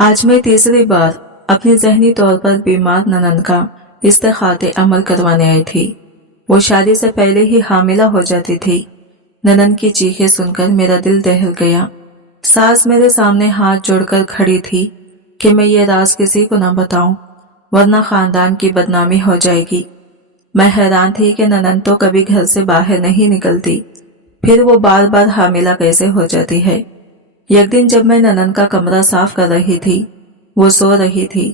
आज मैं तीसरी बार अपनी जहनी तौर पर बीमार ननद का इस्तेखाते अमल करवाने आई थी। वो शादी से पहले ही हामिला हो जाती थी। ननद की चीखें सुनकर मेरा दिल दहल गया। सास मेरे सामने हाथ जोड़कर खड़ी थी कि मैं ये राज किसी को न बताऊं, वरना खानदान की बदनामी हो जाएगी। मैं हैरान थी कि ननद तो कभी घर से बाहर नहीं निकलती, फिर वो बार बार हामिला कैसे हो जाती है। एक दिन जब मैं ननद का कमरा साफ कर रही थी, वो सो रही थी।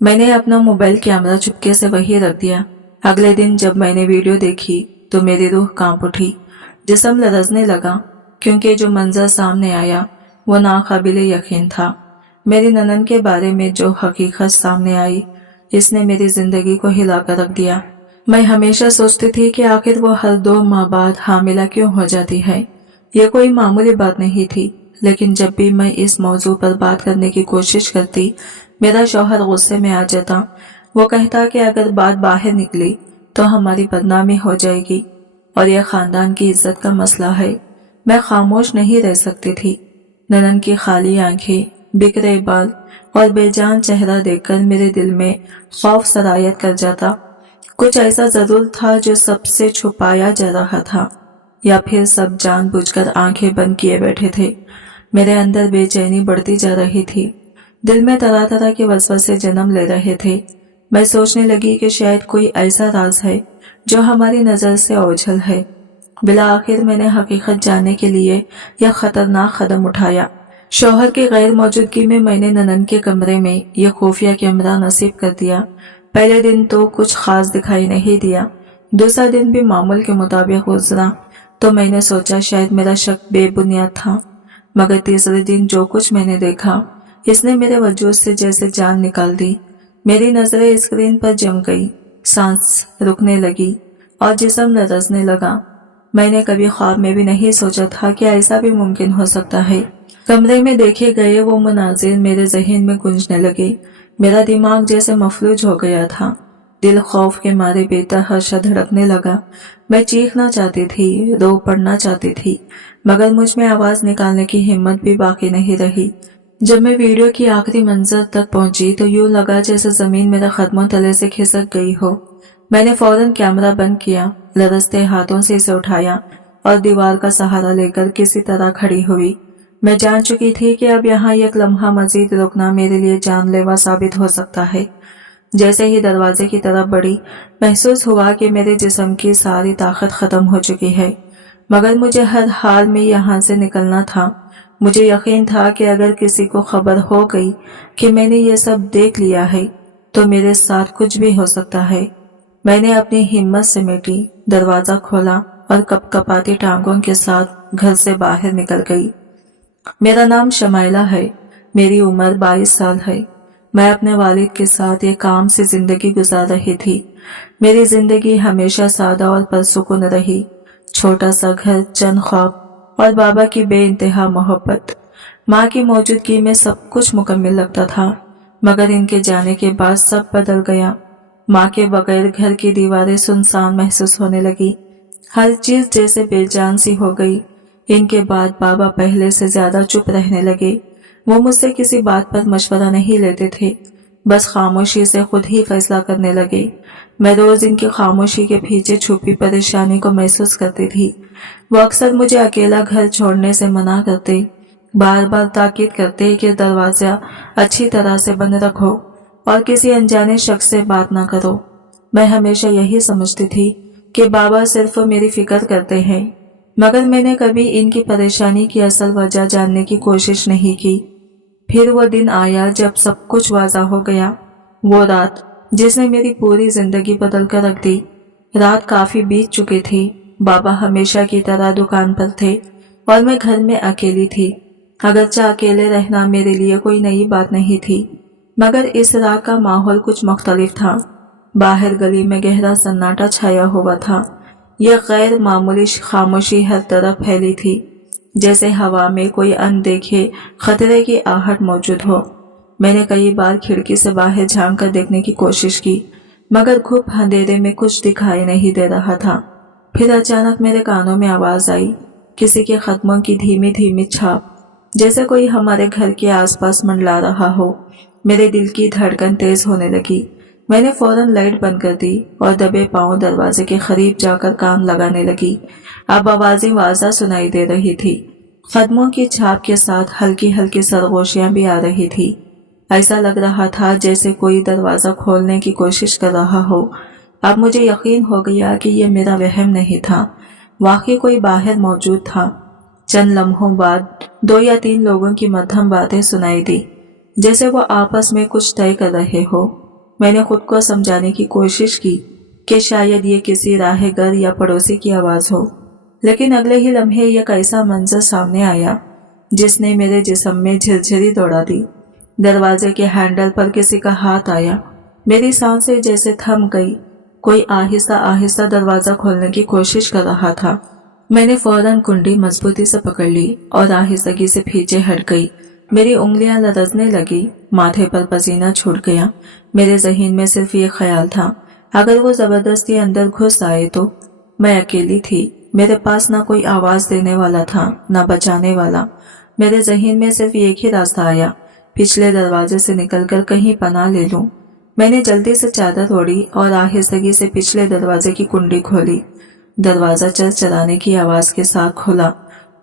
मैंने अपना मोबाइल कैमरा चुपके से वहीं रख दिया। अगले दिन जब मैंने वीडियो देखी तो मेरी रूह कांप उठी, जिस्म लरजने लगा, क्योंकि जो मंजर सामने आया वो नाकाबिले यकीन था। मेरी ननद के बारे में जो हकीकत सामने आई, इसने मेरी जिंदगी को हिला कर रख दिया। मैं हमेशा सोचती थी कि आखिर वो हर 2 माह बाद हामिला क्यों हो जाती है। ये कोई मामूली बात नहीं थी, लेकिन जब भी मैं इस मौजू पर बात करने की कोशिश करती, मेरा शौहर गुस्से में आ जाता। वो कहता कि अगर बात बाहर निकली तो हमारी बदनामी हो जाएगी और यह खानदान की इज्जत का मसला है। मैं खामोश नहीं रह सकती थी। ननन की खाली आंखें, बिखरे बाल और बेजान चेहरा देखकर मेरे दिल में खौफ सरायत कर जाता। कुछ ऐसा जरूर था जो सबसे छुपाया जा रहा था, या फिर सब जानबूझकर आंखें बंद किए बैठे थे। मेरे अंदर बेचैनी बढ़ती जा रही थी। दिल में तरह तरह के वसवसे जन्म ले रहे थे। मैं सोचने लगी कि शायद कोई ऐसा राज है जो हमारी नजर से ओझल है। बिला आखिर मैंने हकीकत जानने के लिए यह खतरनाक कदम उठाया। शौहर की गैर मौजूदगी में मैंने ननद के कमरे में यह खुफिया कैमरा नसीब कर दिया। पहले दिन तो कुछ खास दिखाई नहीं दिया। दूसरा दिन भी मामूल के मुताबिक गुजरा तो मैंने सोचा शायद मेरा शक बेबुनियाद था, मगर तीसरे दिन जो कुछ मैंने देखा, इसने मेरे वजूद से जैसे जान निकाल दी। मेरी नजरें स्क्रीन पर जम गई, सांस रुकने लगी और जिस्म लरजने लगा। मैंने कभी ख्वाब में भी नहीं सोचा था कि ऐसा भी मुमकिन हो सकता है। कमरे में देखे गए वो मनाजिर मेरे जहन में गूंजने लगे। मेरा दिमाग जैसे मफलूज हो गया था। दिल खौफ के मारे बेतहाशा धड़कने लगा। मैं चीखना चाहती थी, रो पड़ना चाहती थी, मगर मुझ में आवाज निकालने की हिम्मत भी बाकी नहीं रही। जब मैं वीडियो की आखिरी मंजर तक पहुंची तो यूं लगा जैसे जमीन मेरे कदमों तले से खिसक गई हो। मैंने फौरन कैमरा बंद किया, लरजते हाथों से इसे उठाया और दीवार का सहारा लेकर किसी तरह खड़ी हुई। मैं जान चुकी थी कि अब यहाँ एक लम्हा मजीद रुकना मेरे लिए जानलेवा साबित हो सकता है। जैसे ही दरवाजे की तरफ बढ़ी, महसूस हुआ कि मेरे जिस्म की सारी ताकत खत्म हो चुकी है, मगर मुझे हर हाल में यहाँ से निकलना था। मुझे यकीन था कि अगर किसी को खबर हो गई कि मैंने ये सब देख लिया है तो मेरे साथ कुछ भी हो सकता है। मैंने अपनी हिम्मत समेटी, दरवाजा खोला और कपकपाती टांगों के साथ घर से बाहर निकल गई। मेरा नाम शमाइला है। मेरी उम्र 22 साल है। मैं अपने वालिद के साथ एक काम से जिंदगी गुजार रही थी। मेरी जिंदगी हमेशा सादा और पुरसुकून रही। छोटा सा घर, चंद ख्वाब और बाबा की बेइंतहा मोहब्बत। माँ की मौजूदगी में सब कुछ मुकम्मल लगता था, मगर इनके जाने के बाद सब बदल गया। माँ के बगैर घर की दीवारें सुनसान महसूस होने लगी। हर चीज जैसे बेजान सी हो गई। इनके बाद बाबा पहले से ज्यादा चुप रहने लगे। वो मुझसे किसी बात पर मशवरा नहीं लेते थे, बस खामोशी से खुद ही फैसला करने लगे। मैं रोज इनकी खामोशी के पीछे छुपी परेशानी को महसूस करती थी। वो अक्सर मुझे अकेला घर छोड़ने से मना करते, बार बार ताकीद करते कि दरवाजा अच्छी तरह से बंद रखो और किसी अनजाने शख्स से बात ना करो। मैं हमेशा यही समझती थी कि बाबा सिर्फ मेरी फिक्र करते हैं, मगर मैंने कभी इनकी परेशानी की असल वजह जानने की कोशिश नहीं की। फिर वो दिन आया जब सब कुछ वाज़ा हो गया। वो रात जिसने मेरी पूरी जिंदगी बदल कर रख दी। रात काफी बीत चुकी थी। बाबा हमेशा की तरह दुकान पर थे और मैं घर में अकेली थी। अगरचे अकेले रहना मेरे लिए कोई नई बात नहीं थी, मगर इस रात का माहौल कुछ मुख्तलिफ था। बाहर गली में गहरा सन्नाटा छाया हुआ था। यह गैर मामूली खामोशी हर तरफ फैली थी, जैसे हवा में कोई अनदेखे खतरे की आहट मौजूद हो। मैंने कई बार खिड़की से बाहर झांक कर देखने की कोशिश की, मगर घुप अंधेरे में कुछ दिखाई नहीं दे रहा था। फिर अचानक मेरे कानों में आवाज आई, किसी के कदमों की धीमी धीमी छाप। जैसे कोई हमारे घर के आसपास मंडला रहा हो। मेरे दिल की धड़कन तेज होने लगी। मैंने फौरन लाइट बंद कर दी और दबे पांव दरवाजे के करीब जाकर कान लगाने लगी। अब आवाजें वाज़ा सुनाई दे रही थी। कदमों की छाप के साथ हल्की हल्की सरगोशियां भी आ रही थी। ऐसा लग रहा था जैसे कोई दरवाजा खोलने की कोशिश कर रहा हो। अब मुझे यकीन हो गया कि यह मेरा वहम नहीं था, वाकई कोई बाहर मौजूद था। चंद लम्हों बाद 2 या 3 लोगों की मध्यम बातें सुनाई दी, जैसे वो आपस में कुछ तय कर रहे हो। मैंने खुद को समझाने की कोशिश की कि शायद ये किसी राहगर या पड़ोसी की आवाज हो, लेकिन अगले ही लम्हे एक ऐसा मंजर सामने आया जिसने मेरे जिस्म में झिरझिरी दौड़ा दी। दरवाजे के हैंडल पर किसी का हाथ आया। मेरी सांसें जैसे थम गई। कोई आहिस्ता आहिस्ता दरवाजा खोलने की कोशिश कर रहा था। मैंने फौरन कुंडी मजबूती से पकड़ ली और आहिस्तगी से पीछे हट गई। मेरी उंगलियां लरजने लगी, माथे पर पसीना छूट गया। मेरे जहन में सिर्फ ये ख्याल था, अगर वो जबरदस्ती अंदर घुस आए तो। मैं अकेली थी, मेरे पास ना कोई आवाज देने वाला था, ना बचाने वाला। मेरे जहन में सिर्फ एक ही रास्ता आया, पिछले दरवाजे से निकलकर कहीं पनाह ले लूं। मैंने जल्दी से चादर ओढ़ी और आहिस्तगी से पिछले दरवाजे की कुंडी खोली। दरवाजा चरचराने की आवाज के साथ खुला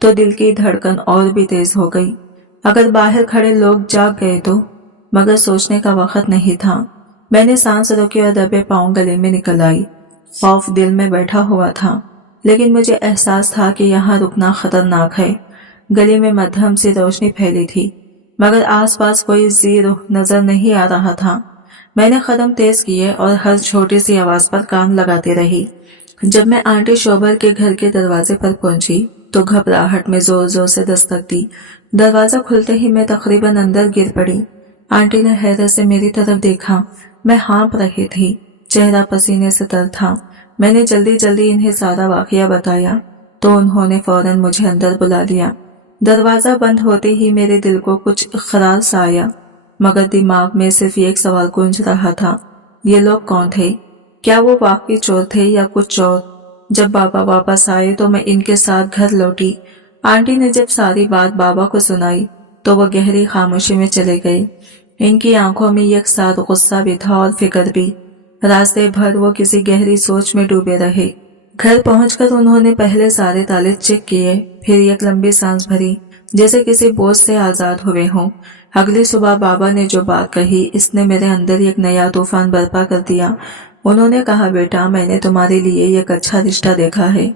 तो दिल की धड़कन और भी तेज हो गई। अगर बाहर खड़े लोग जाग गए तो, मगर सोचने का वक्त नहीं था। मैंने सांस रोकी और दबे पांव गले में निकल आई। खौफ दिल में बैठा हुआ था, लेकिन मुझे एहसास था कि यहाँ रुकना खतरनाक है। गली में मध्यम सी रोशनी फैली थी, मगर आसपास कोई जीरो नजर नहीं आ रहा था। मैंने कदम तेज किए और हर छोटी सी आवाज पर कान लगाती रही। जब मैं आंटी शोबर के घर के दरवाजे पर पहुंची तो घबराहट में जोर जोर से दस्तक दी। दरवाजा खुलते ही मैं तकरीबन अंदर गिर पड़ी। आंटी ने हैरत से मेरी तरफ देखा। मैं हाँप रही थी, चेहरा पसीने से तर था। मैंने जल्दी जल्दी इन्हें सारा वाकया बताया तो उन्होंने फौरन मुझे अंदर बुला लिया। दरवाजा बंद होते ही मेरे दिल को कुछ इक़रार सा आया, मगर दिमाग में सिर्फ एक सवाल गूंज रहा था, ये लोग कौन थे? क्या वो वाकई चोर थे या कुछ और? जब बाबा वापस आए तो मैं इनके साथ घर लौटी। आंटी ने जब सारी बात बाबा को सुनाई तो वो गहरी खामोशी में चले गए। इनकी आंखों में एक साथ गुस्सा भी था और फिक्र भी। रास्ते भर वो किसी गहरी सोच में डूबे रहे। घर पहुंचकर उन्होंने पहले सारे ताले चेक किए, फिर एक लंबी सांस भरी, जैसे किसी बोझ से आजाद हुए हों। अगली सुबह बाबा ने जो बात कही, इसने मेरे अंदर एक नया तूफान बर्पा कर दिया। उन्होंने कहा, बेटा, मैंने तुम्हारे लिए एक अच्छा रिश्ता देखा है।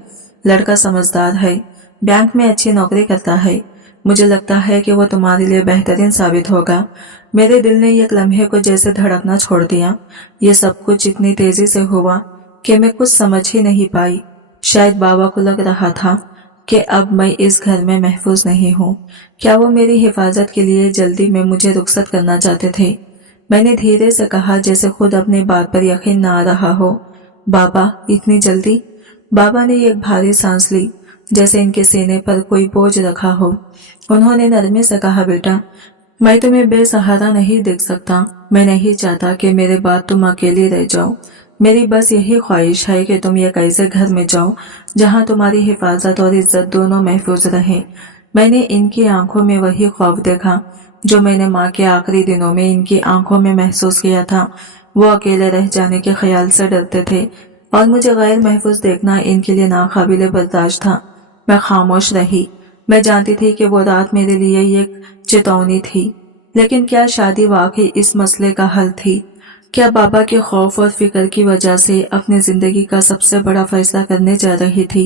लड़का समझदार है, बैंक में अच्छी नौकरी करता है। मुझे लगता है कि वो तुम्हारे लिए बेहतरीन साबित होगा। मेरे दिल ने एक लम्हे को जैसे धड़कना छोड़ दिया। ये सब कुछ इतनी तेजी से हुआ कि मैं कुछ समझ ही नहीं पाई। शायद बाबा को लग रहा था कि अब मैं इस घर में महफूज नहीं हूँ। क्या वो मेरी हिफाजत के लिए जल्दी में मुझे रुखसत करना चाहते थे? मैंने धीरे से कहा, जैसे खुद अपनी बात पर यकीन ना आ रहा हो, बाबा, इतनी जल्दी? बाबा ने एक भारी सांस ली, जैसे इनके सीने पर कोई बोझ रखा हो। उन्होंने नरमी से कहा, बेटा, मैं तुम्हें बेसहारा नहीं देख सकता। मैं नहीं चाहता कि मेरे बाद तुम अकेली रह जाओ। मेरी बस यही ख्वाहिश है कि तुम एक ऐसे घर में जाओ जहां तुम्हारी हिफाजत और इज्जत दोनों महफूज रहें। मैंने इनकी आंखों में वही खौफ देखा जो मैंने माँ के आखिरी दिनों में इनकी आंखों में महसूस किया था। वो अकेले रह जाने के ख्याल से डरते थे और मुझे गैर महफूज देखना इनके लिए नाकाबिले बर्दाश्त था। मैं खामोश रही। मैं जानती थी कि वो रात मेरे लिए एक चेतावनी थी, लेकिन क्या शादी वाकई इस मसले का हल थी? क्या बाबा के खौफ और फिक्र की वजह से अपनी जिंदगी का सबसे बड़ा फैसला करने जा रही थी?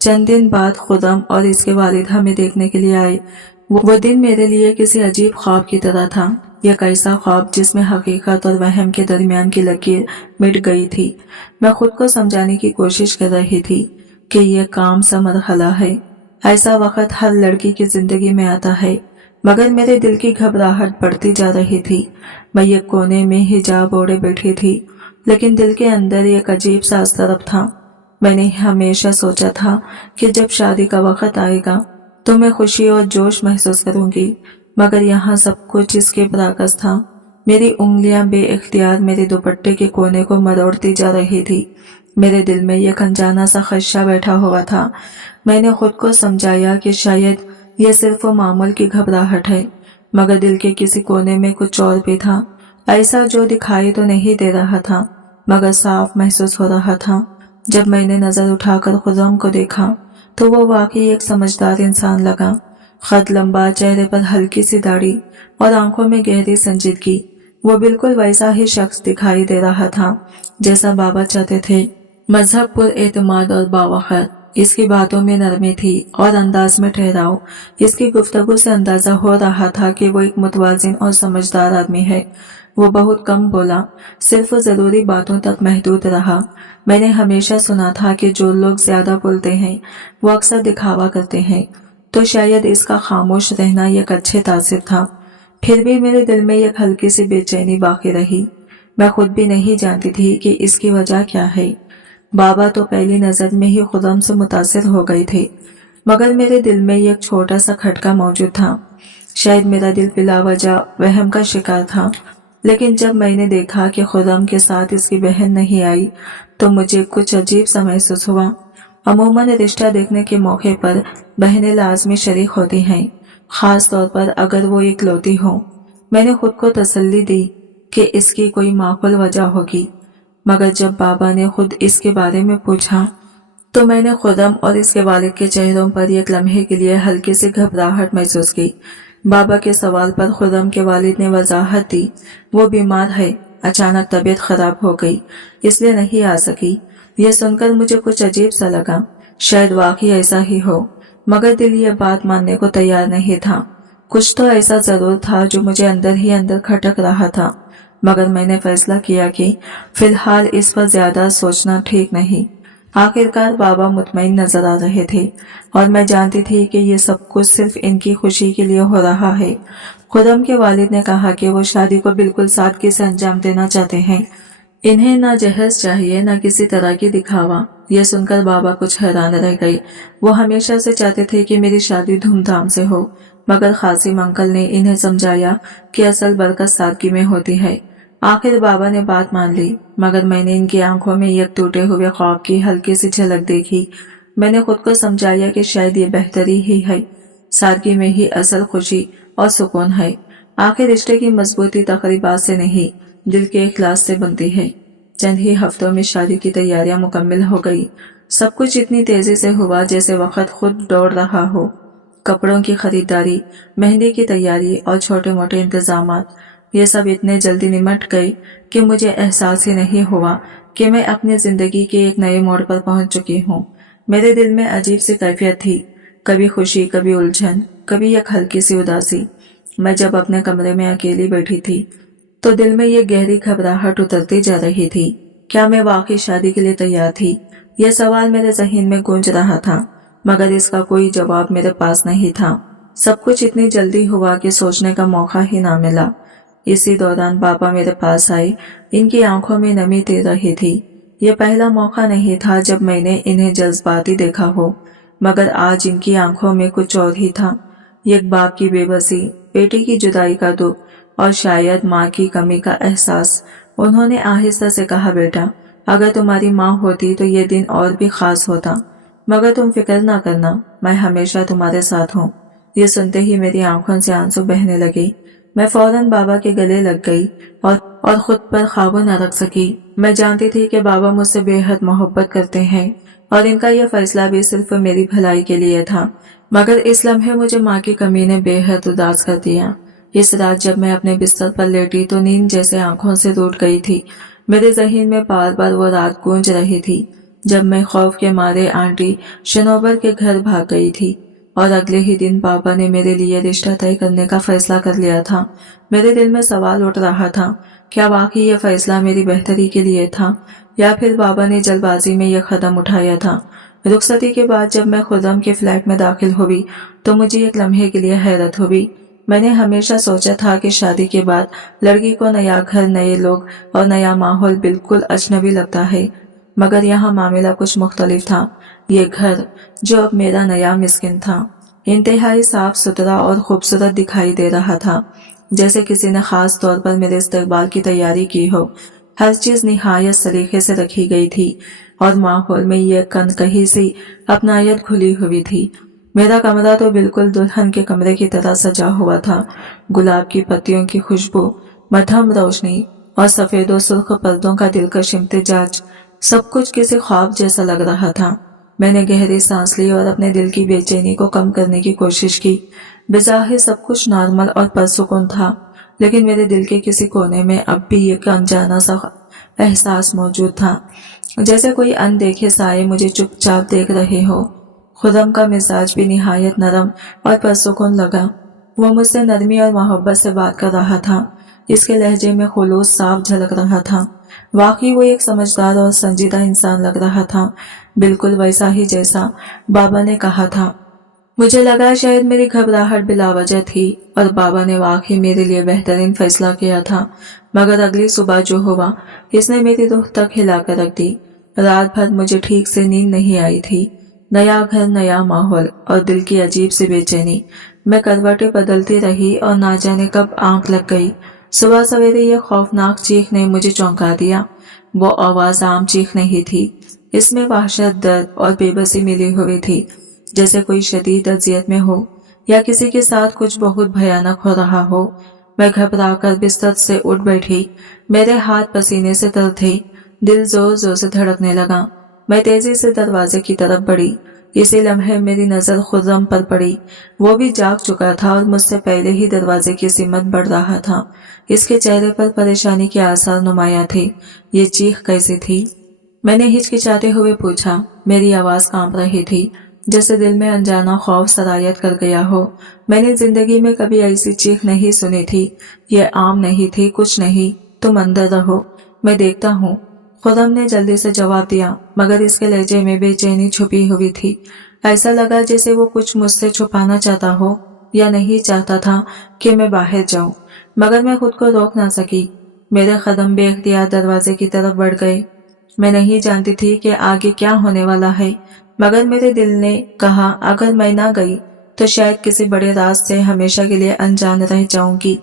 चंद दिन बाद खुदम और इसके वालिद हमें देखने के लिए आए। वो दिन मेरे लिए किसी अजीब ख्वाब की तरह था। एक ऐसा ख्वाब जिसमें हकीकत और वहम के दरमियान की लकीर मिट गई थी। मैं खुद को समझाने की कोशिश कर रही थी कि यह काम सा मरहला है। ऐसा वक्त हर लड़की की जिंदगी में आता है, मगर मेरे दिल की घबराहट बढ़ती जा रही थी। मैं एक कोने में हिजाब ओढ़े बैठी थी, लेकिन दिल के अंदर एक अजीब सा अस्तरब था। मैंने हमेशा सोचा था कि जब शादी का वक्त आएगा तो मैं खुशी और जोश महसूस करूंगी, मगर यहाँ सब कुछ इसके बरअक्स था। मेरी उंगलियां बेइख्तियार मेरे दुपट्टे के कोने को मरोड़ती जा रही थी। मेरे दिल में एक अनजाना सा खदशा बैठा हुआ था। मैंने खुद को समझाया कि शायद ये सिर्फ मामूल की घबराहट है, मगर दिल के किसी कोने में कुछ और भी था, ऐसा जो दिखाई तो नहीं दे रहा था मगर साफ महसूस हो रहा था। जब मैंने नजर उठाकर खुर्रम को देखा तो वो वाकई एक समझदार इंसान लगा। खत लंबा, चेहरे पर हल्की सी दाढ़ी और आंखों में गहरी संजीदगी। वो बिल्कुल वैसा ही शख्स दिखाई दे रहा था जैसा बाबा चाहते थे। मजहब पर एतमाद और बावखत। इसकी बातों में नरमी थी और अंदाज में ठहराव। इसकी गुफ्तगू से अंदाजा हो रहा था कि वो एक मुतवाजिन और समझदार आदमी है। वो बहुत कम बोला, सिर्फ जरूरी बातों तक महदूद रहा। मैंने हमेशा सुना था कि जो लोग ज्यादा बोलते हैं वो अक्सर दिखावा करते हैं, तो शायद इसका खामोश रहना एक अच्छे तासिर था। फिर भी मेरे दिल में एक हल्की सी बेचैनी बाकी रही। मैं खुद भी नहीं जानती थी कि इसकी वजह क्या है। बाबा तो पहली नजर में ही खुर्रम से मुतासिर हो गए थे, मगर मेरे दिल में एक छोटा सा खटका मौजूद था। शायद मेरा दिल बिला वजह वहम का शिकार था। लेकिन जब मैंने देखा कि खुर्रम के साथ इसकी बहन नहीं आई तो मुझे कुछ अजीब सा महसूस हुआ। अमूमन रिश्ता देखने के मौके पर बहनें लाजमी शरीक होती हैं, खास तौर पर अगर वो इकलौती हो। मैंने खुद को तसल्ली दी कि इसकी कोई माकूल वजह होगी, मगर जब बाबा ने खुद इसके बारे में पूछा तो मैंने खुर्रम और इसके वालिद के चेहरों पर एक लम्हे के लिए हल्की सी घबराहट महसूस की। बाबा के सवाल पर खुर्रम के वालिद ने वजाहत दी, वो बीमार है, अचानक तबीयत खराब हो गई, इसलिए नहीं आ सकी। यह सुनकर मुझे कुछ अजीब सा लगा। शायद वाकई ऐसा ही हो, मगर दिल ये बात मानने को तैयार नहीं था। कुछ तो ऐसा जरूर था जो मुझे अंदर ही अंदर खटक रहा था, मगर मैंने फैसला किया कि फिलहाल इस पर ज्यादा सोचना ठीक नहीं। आखिरकार बाबा मुतमईन नजर आ रहे थे और मैं जानती थी कि ये सब कुछ सिर्फ इनकी खुशी के लिए हो रहा है। खुर्रम के वालिद ने कहा कि वो शादी को बिल्कुल सादगी से अंजाम देना चाहते हैं। इन्हें ना जहेज चाहिए, ना किसी तरह की दिखावा। यह सुनकर बाबा कुछ हैरान रह गए। वो हमेशा से चाहते थे कि मेरी शादी धूमधाम से हो, मगर खासिम अंकल ने इन्हें समझाया कि असल बरकत सादगी में होती है। आखिर बाबा ने बात मान ली, मगर मैंने इनकी आंखों में एक टूटे हुए ख्वाब की हल्की सी झलक देखी। मैंने खुद को समझाया कि शायद ये बेहतरी ही है, सादगी में ही असल खुशी और सुकून है। आखिर रिश्ते की मजबूती तकरीबात से नहीं, दिल के इखलास से बनती है। चंद ही हफ्तों में शादी की तैयारियां मुकम्मल हो गई। सब कुछ इतनी तेजी से हुआ जैसे वक्त खुद दौड़ रहा हो। कपड़ों की खरीदारी, मेहंदी की तैयारी और छोटे मोटे इंतजामात, ये सब इतने जल्दी निमट गए कि मुझे एहसास ही नहीं हुआ कि मैं अपनी जिंदगी के एक नए मोड़ पर पहुंच चुकी हूँ। मेरे दिल में अजीब सी कैफियत थी, कभी खुशी, कभी उलझन, कभी एक हल्की सी उदासी। मैं जब अपने कमरे में अकेली बैठी थी तो दिल में ये गहरी घबराहट उतरती जा रही थी। क्या मैं वाकई शादी के लिए तैयार थी? यह सवाल मेरे जहन में गूंज रहा था, मगर इसका कोई जवाब मेरे पास नहीं था। सब कुछ इतनी जल्दी हुआ कि सोचने का मौका ही ना मिला। इसी दौरान बाबा मेरे पास आए। इनकी आंखों में नमी तैर रही थी। यह पहला मौका नहीं था जब मैंने इन्हें जज्बाती देखा हो, मगर आज इनकी आंखों में कुछ और ही था। एक बाप की बेबसी, बेटी की जुदाई का दुख और शायद माँ की कमी का एहसास। उन्होंने आहिस्ता से कहा, बेटा, अगर तुम्हारी माँ होती तो ये दिन और भी खास होता, मगर तुम फिक्र ना करना, मैं हमेशा तुम्हारे साथ हूँ। ये सुनते ही मेरी आंखों से आंसू बहने लगे। मैं फौरन बाबा के गले लग गई और खुद पर काबू न रख सकी। मैं जानती थी कि बाबा मुझसे बेहद मोहब्बत करते हैं और इनका यह फैसला भी सिर्फ मेरी भलाई के लिए था, मगर इस लम्हे मुझे माँ की कमी ने बेहद उदास कर दिया। इस रात जब मैं अपने बिस्तर पर लेटी तो नींद जैसे आंखों से रूठ गई थी। मेरे जहन में बार बार वो रात गूंज रही थी जब मैं खौफ के मारे आंटी शनोबर के घर भाग गई थी और अगले ही दिन बाबा ने मेरे लिए रिश्ता तय करने का फैसला कर लिया था। मेरे दिल में सवाल उठ रहा था, क्या वाकई यह फैसला मेरी बेहतरी के लिए था या फिर बाबा ने जल्दबाजी में यह कदम उठाया था। रुखसती के बाद जब मैं खुर्रम के फ्लैट में दाखिल हुई तो मुझे एक लम्हे के लिए हैरत हुई। मैंने हमेशा सोचा था कि शादी के बाद लड़की को नया घर, नए लोग और नया माहौल बिल्कुल अजनबी लगता है, मगर यहाँ मामला कुछ मुख्तलिफ था। ये घर जो अब मेरा नया मिस्किन था, इंतहाई साफ सुथरा और खूबसूरत दिखाई दे रहा था, जैसे किसी ने खास तौर पर मेरे इस्तकबाल की तैयारी की हो। हर चीज निहायत सलीके से रखी गई थी और माहौल में यह कनकही सी अपनायत घुली हुई थी। मेरा कमरा तो बिल्कुल दुल्हन के कमरे की तरह सजा हुआ था। गुलाब की पत्तियों की खुशबू, मध्यम रोशनी और सफेद और सुर्ख पर्दों का दिलकश इम्तिजाज, सब कुछ किसी ख्वाब जैसा लग रहा था। मैंने गहरी सांस ली और अपने दिल की बेचैनी को कम करने की कोशिश की। बेज़ाहिर सब कुछ नॉर्मल और पुरसुकून था, लेकिन मेरे दिल के किसी कोने में अब भी एक अनजाना सा एहसास मौजूद था, जैसे कोई अनदेखे साए मुझे चुपचाप देख रहे हो। खुर्रम का मिजाज भी निहायत नरम और पुरसुकून लगा। वो मुझसे नरमी और मोहब्बत से बात कर रहा था। इसके लहजे में खुलूस साफ झलक रहा था। वाकई वो एक समझदार और संजीदा इंसान लग रहा था, बिल्कुल वैसा ही जैसा बाबा ने कहा था। मुझे लगा शायद मेरी घबराहट बिलावजह थी और बाबा ने वाकई मेरे लिए बेहतरीन फैसला किया था। मगर अगली सुबह जो हुआ, इसने मेरी रूह तक हिला कर रख दी। रात भर मुझे ठीक से नींद नहीं आई थी। नया घर, नया माहौल और दिल की अजीब सी बेचैनी। मैं करवटें बदलती रही और ना जाने कब आंख लग गई। सुबह सवेरे यह खौफनाक चीख ने मुझे चौंका दिया। वो आवाज आम चीख नहीं थी, इसमें वहशत, दर्द और बेबसी मिली हुई थी, जैसे कोई शदीद अजियत में हो या किसी के साथ कुछ बहुत भयानक हो रहा हो। मैं घबराकर बिस्तर से उठ बैठी। मेरे हाथ पसीने से तर थे, दिल जोर जोर से धड़कने लगा। मैं तेजी से दरवाजे की तरफ बढ़ी। इसी लम्हे मेरी नजर खुर्रम पर पड़ी। वो भी जाग चुका था और मुझसे पहले ही दरवाजे की सिमत बढ़ रहा था। इसके चेहरे पर परेशानी के आसार नुमाया थे। ये चीख कैसी थी? मैंने हिचकिचाते हुए पूछा। मेरी आवाज कांप रही थी, जैसे दिल में अनजाना खौफ सरायत कर गया हो। मैंने जिंदगी में कभी ऐसी चीख नहीं सुनी थी। ये आम नहीं थी, कुछ नहीं, तुम अंदर रहो, मैं देखता हूँ। खुर्रम ने जल्दी से जवाब दिया, मगर इसके लहजे में बेचैनी छुपी हुई थी। ऐसा लगा जैसे वो कुछ मुझसे छुपाना चाहता हो या नहीं चाहता था कि मैं बाहर जाऊं, मगर मैं खुद को रोक ना सकी। मेरे कदम बेख्तियार दरवाजे की तरफ बढ़ गए। मैं नहीं जानती थी कि आगे क्या होने वाला है, मगर मेरे दिल ने कहा अगर मैं ना गई तो शायद किसी बड़े राज से हमेशा के लिए अनजान रह जाऊंगी।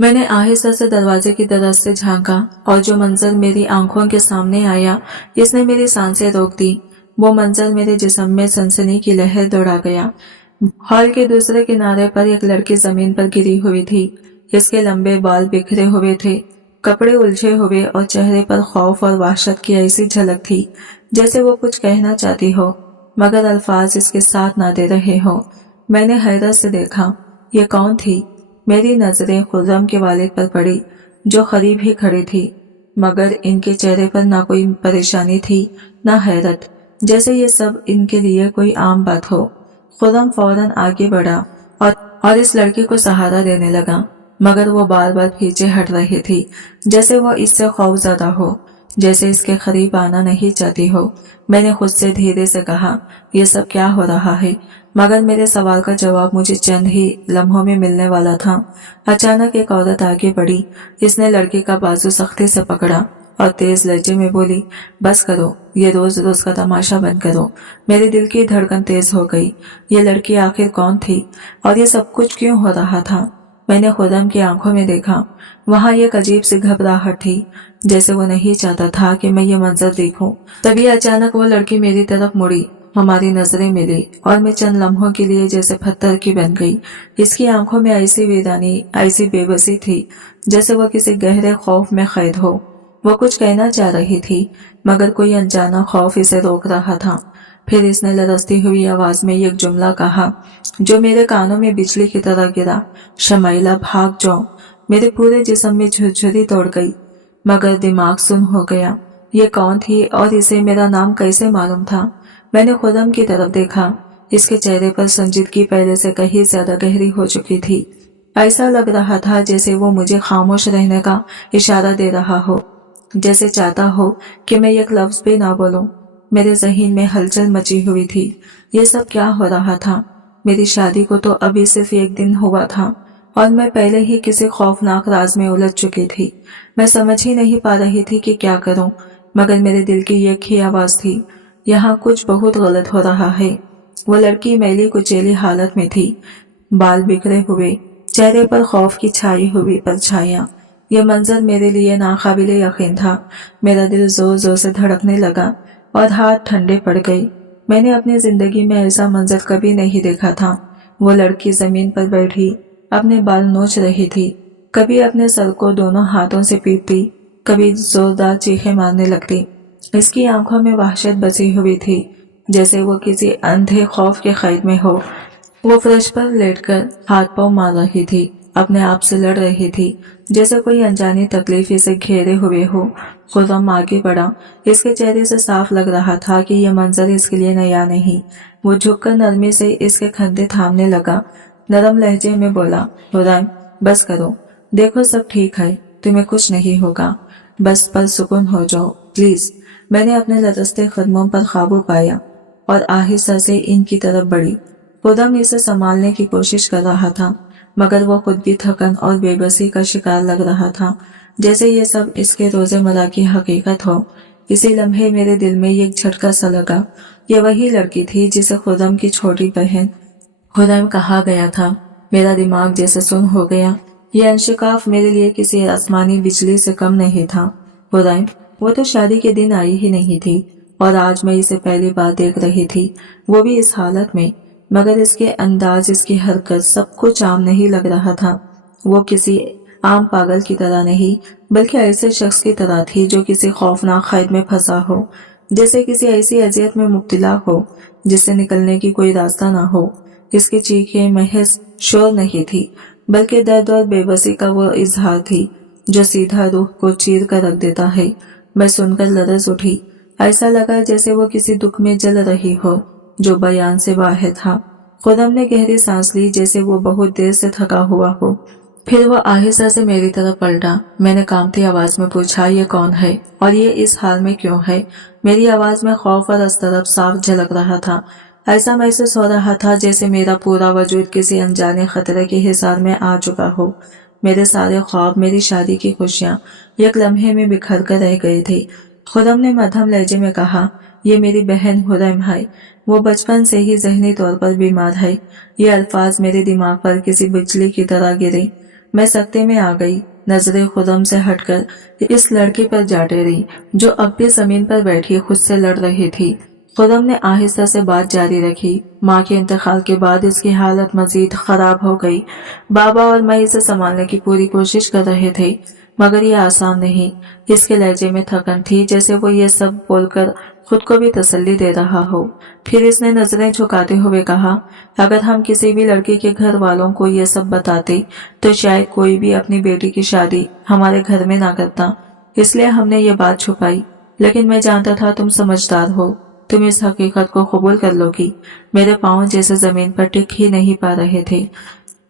मैंने आहिस्ता से दरवाजे की तरफ से झांका और जो मंजर मेरी आंखों के सामने आया, इसने मेरी सांसें रोक दी। वो मंजर मेरे जिस्म में सनसनी की लहर दौड़ा गया। हॉल के दूसरे किनारे पर एक लड़की जमीन पर गिरी हुई थी। इसके लंबे बाल बिखरे हुए थे, कपड़े उलझे हुए और चेहरे पर खौफ और वहशत की ऐसी झलक थी जैसे वो कुछ कहना चाहती हो, मगर अल्फाज इसके साथ ना दे रहे हो। मैंने हैरत से देखा, ये कौन थी? मेरी नजरें खुर्रम के वालिद पर पड़ी, जो करीब ही खड़ी थी, मगर इनके चेहरे पर ना कोई परेशानी थी ना हैरत, जैसे ये सब इनके लिए कोई आम बात हो। खुर्रम फौरन आगे बढ़ा और इस लड़की को सहारा देने लगा, मगर वो बार बार पीछे हट रही थी, जैसे वो इससे खौफजदा हो, जैसे इसके करीब आना नहीं चाहती हो। मैंने खुद से धीरे से कहा, ये सब क्या हो रहा है? मगर मेरे सवाल का जवाब मुझे चंद ही लम्हों में मिलने वाला था। अचानक एक औरत आगे बढ़ी। इसने लड़की का बाजू सख्ती से पकड़ा और तेज लहजे में बोली, बस करो, ये रोज रोज का तमाशा बंद करो। मेरे दिल की धड़कन तेज हो गई। ये लड़की आखिर कौन थी और ये सब कुछ क्यों हो रहा था? मैंने खुर्रम की आंखों में देखा। वहां एक अजीब सी घबराहट थी, जैसे वो नहीं चाहता था कि मैं ये मंजर देखूं। तभी अचानक वो लड़की मेरी तरफ मुड़ी, हमारी नजरें मिली और मैं चंद लम्हों के लिए जैसे पत्थर की बन गई। इसकी आंखों में ऐसी वीरानी, ऐसी बेबसी थी, जैसे वो किसी गहरे खौफ में कैद हो। वो कुछ कहना चाह रही थी, मगर कोई अनजाना खौफ इसे रोक रहा था। फिर इसने लरजती हुई आवाज में एक जुमला कहा, जो मेरे कानों में बिजली की तरह गिरा, शमाइला भाग जाओ। मेरे पूरे जिस्म में झुरझुरी दौड़ गई, मगर दिमाग सुन हो गया। ये कौन थी और इसे मेरा नाम कैसे मालूम था? मैंने खुर्रम की तरफ देखा। इसके चेहरे पर संजीदगी पहले से कहीं ज्यादा गहरी हो चुकी थी। ऐसा लग रहा था जैसे वो मुझे खामोश रहने का इशारा दे रहा हो, जैसे चाहता हो कि मैं एक लफ्ज भी ना बोलूं। मेरे ज़हीन में हलचल मची हुई थी। ये सब क्या हो रहा था? मेरी शादी को तो अभी सिर्फ एक दिन हुआ था और मैं पहले ही किसी खौफनाक राज में उलझ चुकी थी। मैं समझ ही नहीं पा रही थी कि क्या करूं, मगर मेरे दिल की एक ही आवाज थी, यहाँ कुछ बहुत गलत हो रहा है। वो लड़की मैली कुचैली हालत में थी, बाल बिखरे हुए, चेहरे पर खौफ की छाई हुई परछाइयां। यह मंजर मेरे लिए नाकाबिले यकीन था। मेरा दिल जोर जोर से धड़कने लगा और हाथ ठंडे पड़ गए। میں نے اپنی زندگی میں ایسا منظر کبھی نہیں دیکھا تھا۔ وہ لڑکی زمین پر بیٹھی اپنے بال نوچ رہی تھی، کبھی اپنے سر کو دونوں ہاتھوں سے پیٹتی، کبھی زوردار چیخیں مارنے لگتی۔ اس کی آنکھوں میں وحشت بسی ہوئی تھی، جیسے وہ کسی اندھے خوف کے قید میں ہو۔ وہ فرش پر لیٹ کر ہاتھ پاؤں مار رہی تھی، اپنے آپ سے لڑ رہی تھی، جیسے کوئی انجانی تکلیف اسے گھیرے ہوئے ہو۔ خرم آگے بڑھا، اس کے چہرے سے صاف لگ رہا تھا کہ یہ منظر اس کے لیے نیا نہیں۔ وہ جھک کر نرمی سے اس کے کندھے تھامنے لگا، نرم لہجے میں بولا، خرم بس کرو، دیکھو سب ٹھیک ہے، تمہیں کچھ نہیں ہوگا، بس پرسکون ہو جاؤ پلیز۔ میں نے اپنے لرزتے قدموں پر قابو پایا اور آہستہ سے ان کی طرف بڑھی۔ خرم اسے سنبھالنے کی کوشش کر رہا تھا، مگر وہ خود بھی تھکن اور بے بسی کا شکار لگ رہا تھا، جیسے یہ سب اس کے روزمرہ کی حقیقت ہو۔ اسی لمحے میرے دل میں ایک جھٹکا سا لگا، یہ وہی لڑکی تھی جسے خرم کی چھوٹی بہن خرم کہا گیا تھا۔ میرا دماغ جیسے سن ہو گیا، یہ انشکاف میرے لیے کسی آسمانی بجلی سے کم نہیں تھا۔ خرم وہ تو شادی کے دن آئی ہی نہیں تھی، اور آج میں اسے پہلی بار دیکھ رہی تھی، وہ بھی اس حالت میں، مگر اس کے انداز، اس کی حرکت، سب کچھ عام نہیں لگ رہا تھا۔ وہ کسی عام پاگل کی طرح نہیں، بلکہ ایسے شخص کی طرح تھی جو کسی خوفناک قید میں پھنسا ہو، جیسے کسی ایسی اذیت میں مبتلا ہو جس سے نکلنے کی کوئی راستہ نہ ہو۔ اس کی چیخیں محض شور نہیں تھی، بلکہ درد اور بے بسی کا وہ اظہار تھی جو سیدھا روح کو چیر کر رکھ دیتا ہے۔ میں سن کر لرز اٹھی، ایسا لگا جیسے وہ کسی دکھ میں جل رہی ہو جو بیان سے باہر تھا۔ خرم نے گہری سانس لی، جیسے وہ بہت دیر سے تھکا ہوا ہو، پھر وہ آہستہ سے میری طرف پلٹا۔ میں نے کانپتی آواز میں پوچھا، یہ کون ہے اور یہ اس حال میں کیوں ہے؟ میری آواز میں خوف اور اضطراب صاف جھلک رہا تھا۔ ایسا محسوس ہو رہا تھا جیسے میرا پورا وجود کسی انجانے خطرے کے حصار میں آ چکا ہو۔ میرے سارے خواب، میری شادی کی خوشیاں یک لمحے میں بکھر کر رہ گئی تھی۔ خرم نے مدھم لہجے میں کہا، یہ میری بہن خرم ہے، وہ بچپن سے ہی ذہنی طور پر بیمار ہے۔ یہ الفاظ میرے دماغ پر کسی بجلی کی طرح گرے۔ میں سکتے میں آ گئی، نظریں خرم سے ہٹ کر اس لڑکی پر جا ٹھہری جو اب بھی زمین پر بیٹھی خود سے لڑ رہی تھی۔ خرم نے آہستہ سے بات جاری رکھی، ماں کے انتقال کے بعد اس کی حالت مزید خراب ہو گئی۔ بابا اور میں اسے سنبھالنے کی پوری کوشش کر رہے تھے، مگر یہ آسان نہیں۔ اس کے لہجے میں تھکن تھی، جیسے وہ یہ سب بول کر خود کو بھی تسلی دے رہا ہو۔ پھر اس نے نظریں جھکاتے ہوئے کہا، اگر ہم کسی بھی لڑکی کے گھر والوں کو یہ سب بتاتے تو شاید کوئی بھی اپنی بیٹی کی شادی ہمارے گھر میں نہ کرتا، اس لیے ہم نے یہ بات چھپائی۔ لیکن میں جانتا تھا تم سمجھدار ہو، تم اس حقیقت کو قبول کر لو گی۔ میرے پاؤں جیسے زمین پر ٹک ہی نہیں پا رہے تھے،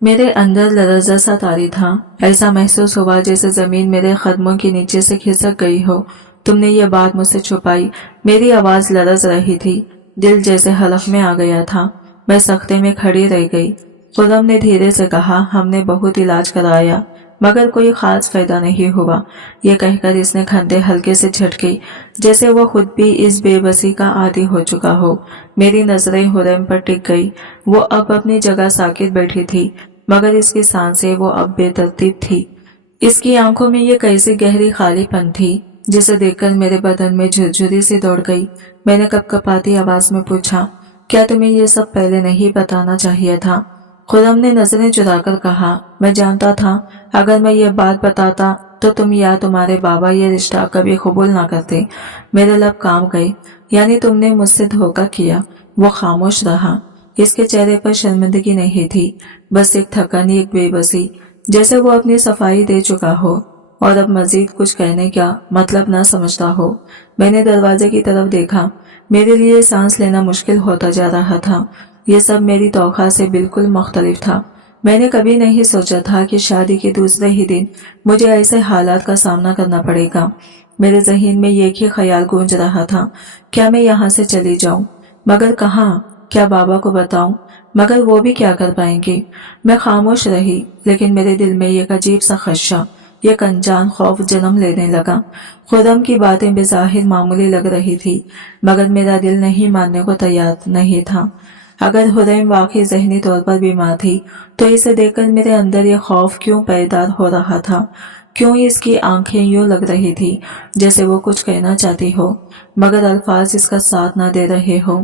میرے اندر لرزہ سا طاری تھا، ایسا محسوس ہوا جیسے زمین میرے قدموں کے نیچے سے کھسک گئی ہو۔ تم نے یہ بات مجھ سے چھپائی۔ میری آواز لرز رہی تھی، دل جیسے حلق میں آ گیا تھا۔ میں سکتے میں کھڑی رہ گئی۔ خرم نے دھیرے سے کہا، ہم نے بہت علاج کرایا مگر کوئی خاص فائدہ نہیں ہوا۔ یہ کہہ کر اس نے کندھے ہلکے سے جھٹکے، جیسے وہ خود بھی اس بے بسی کا عادی ہو چکا ہو۔ میری نظریں خرم پر ٹک گئی، وہ اب اپنی جگہ ساکت بیٹھی تھی، مگر اس کی سانسیں وہ اب بے ترتیب تھی۔ اس کی آنکھوں میں یہ کیسی گہری خالی پن تھی جسے دیکھ کر میرے بدن میں جھرجھری سی دوڑ گئی۔ میں نے کپکپاتی آواز میں پوچھا، کیا تمہیں یہ سب پہلے نہیں بتانا چاہیے تھا؟ خرم نے نظریں چرا کر کہا، میں جانتا تھا اگر میں یہ بات بتاتا تو تم یا تمہارے بابا یہ رشتہ کبھی قبول نہ کرتے۔ میرے لب کانپ گئے، یعنی تم نے مجھ سے دھوکہ کیا۔ وہ خاموش رہا، اس کے چہرے پر شرمندگی نہیں تھی، بس ایک تھکن، ایک بے بسی، جیسے وہ اپنی صفائی دے چکا ہو اور اب مزید کچھ کہنے کا مطلب نہ سمجھتا ہو۔ میں نے دروازے کی طرف دیکھا، میرے لیے سانس لینا مشکل ہوتا جا رہا تھا۔ یہ سب میری توقع سے بالکل مختلف تھا۔ میں نے کبھی نہیں سوچا تھا کہ شادی کے دوسرے ہی دن مجھے ایسے حالات کا سامنا کرنا پڑے گا۔ میرے ذہن میں ایک ہی خیال گونج رہا تھا، کیا میں یہاں سے چلی جاؤں؟ مگر کہاں؟ کیا بابا کو بتاؤں؟ مگر وہ بھی کیا کر پائیں گے؟ میں خاموش رہی، لیکن میرے دل میں ایک عجیب سا خدشہ، ایک انجان خوف جنم لینے لگا۔ خرم کی باتیں بظاہر معمولی لگ رہی تھی، مگر میرا دل نہیں ماننے کو تیار نہیں تھا۔ اگر خرم واقعی ذہنی طور پر بیمار تھی تو اسے دیکھ کر میرے اندر یہ خوف کیوں پائیدار ہو رہا تھا؟ کیوں اس کی آنکھیں یوں لگ رہی تھی جیسے وہ کچھ کہنا چاہتی ہو مگر الفاظ اس کا ساتھ نہ دے رہے ہو؟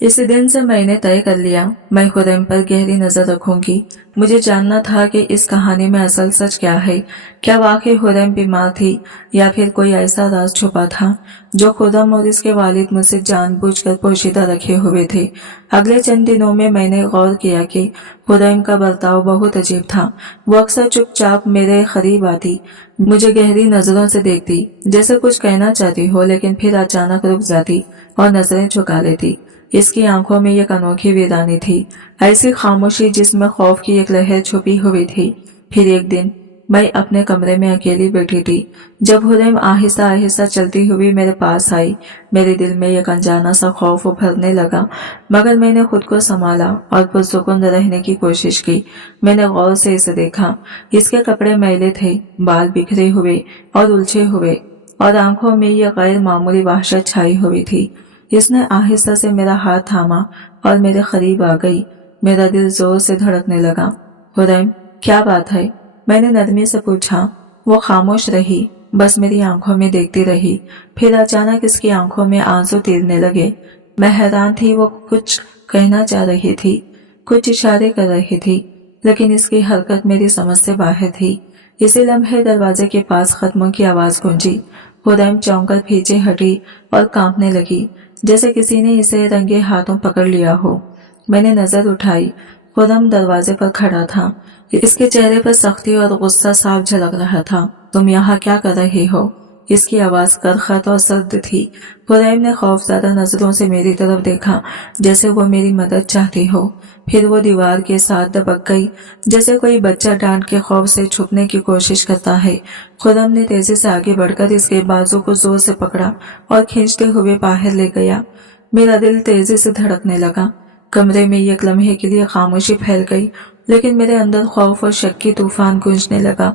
इसी दिन से मैंने तय कर लिया मैं खुरैम पर गहरी नजर रखूंगी। मुझे जानना था कि इस कहानी में असल सच क्या है। क्या वाकई खुरैम बीमार थी या फिर कोई ऐसा राज छुपा था जो खुरम और इसके वालिद मुझसे जानबूझकर पोशीदा रखे हुए थे। अगले चंद दिनों में मैंने गौर किया कि खुरैम का बर्ताव बहुत अजीब था। वो अक्सर चुपचाप मेरे करीब आती, मुझे गहरी नजरों से देखती, जैसे कुछ कहना चाहती हो, लेकिन फिर अचानक रुक जाती और नजरें झुका लेती। इसकी आंखों में एक अनोखी वीरानी थी, ऐसी खामोशी जिसमें खौफ की एक लहर छुपी हुई थी। फिर एक दिन मैं अपने कमरे में अकेली बैठी थी जब खुरैम आहिस्ता आहिस्ता चलती हुई मेरे पास आई। मेरे दिल में एक अनजाना सा खौफ उभरने लगा, मगर मैंने खुद को संभाला और पुरसुकून रहने की कोशिश की। मैंने गौर से इसे देखा। इसके कपड़े मैले थे, बाल बिखरे हुए और उलझे हुए, और आंखों में यह गैर मामूली वहशत छाई हुई थी। इसने आहिस्ता से मेरा हाथ थामा और मेरे करीब आ गई। मेरा दिल जोर से धड़कने लगा। खुरैम, क्या बात है? मैंने नरमी से पूछा। वो खामोश रही, बस मेरी आंखों में देखती रही। फिर अचानक इसकी आंखों में आंसू तीरने लगे। मैं हैरान थी, वो कुछ कहना चाह रही थी, कुछ इशारे कर रही थी, लेकिन इसकी हरकत मेरी समझ से बाहर थी। इसी लम्हे दरवाजे के पास कदमों की आवाज गूंजी। खुरैम चौंक कर पीछे हटी और कांपने लगी, जैसे किसी ने इसे रंगे हाथों पकड़ लिया हो। मैंने नजर उठाई। खुरम दरवाजे पर खड़ा था। इसके चेहरे पर सख्ती और गुस्सा साफ झलक रहा था। तुम यहाँ क्या कर रहे हो? इसकी आवाज करखत और सर्द थी। खुरैम ने खौफज़दा नजरों से मेरी तरफ देखा, जैसे वो मेरी मदद चाहती हो। फिर वो दीवार के साथ दबक गई, जैसे कोई बच्चा डांट के खौफ से छुपने की कोशिश करता है। खुरम ने तेजी से आगे बढ़कर इसके बाजू को जोर से पकड़ा और खींचते हुए बाहर ले गया। मेरा दिल तेजी से धड़कने लगा। कमरे में एक लम्हे के लिए खामोशी फैल गई, लेकिन मेरे अंदर खौफ और शक की तूफान गूंजने लगा।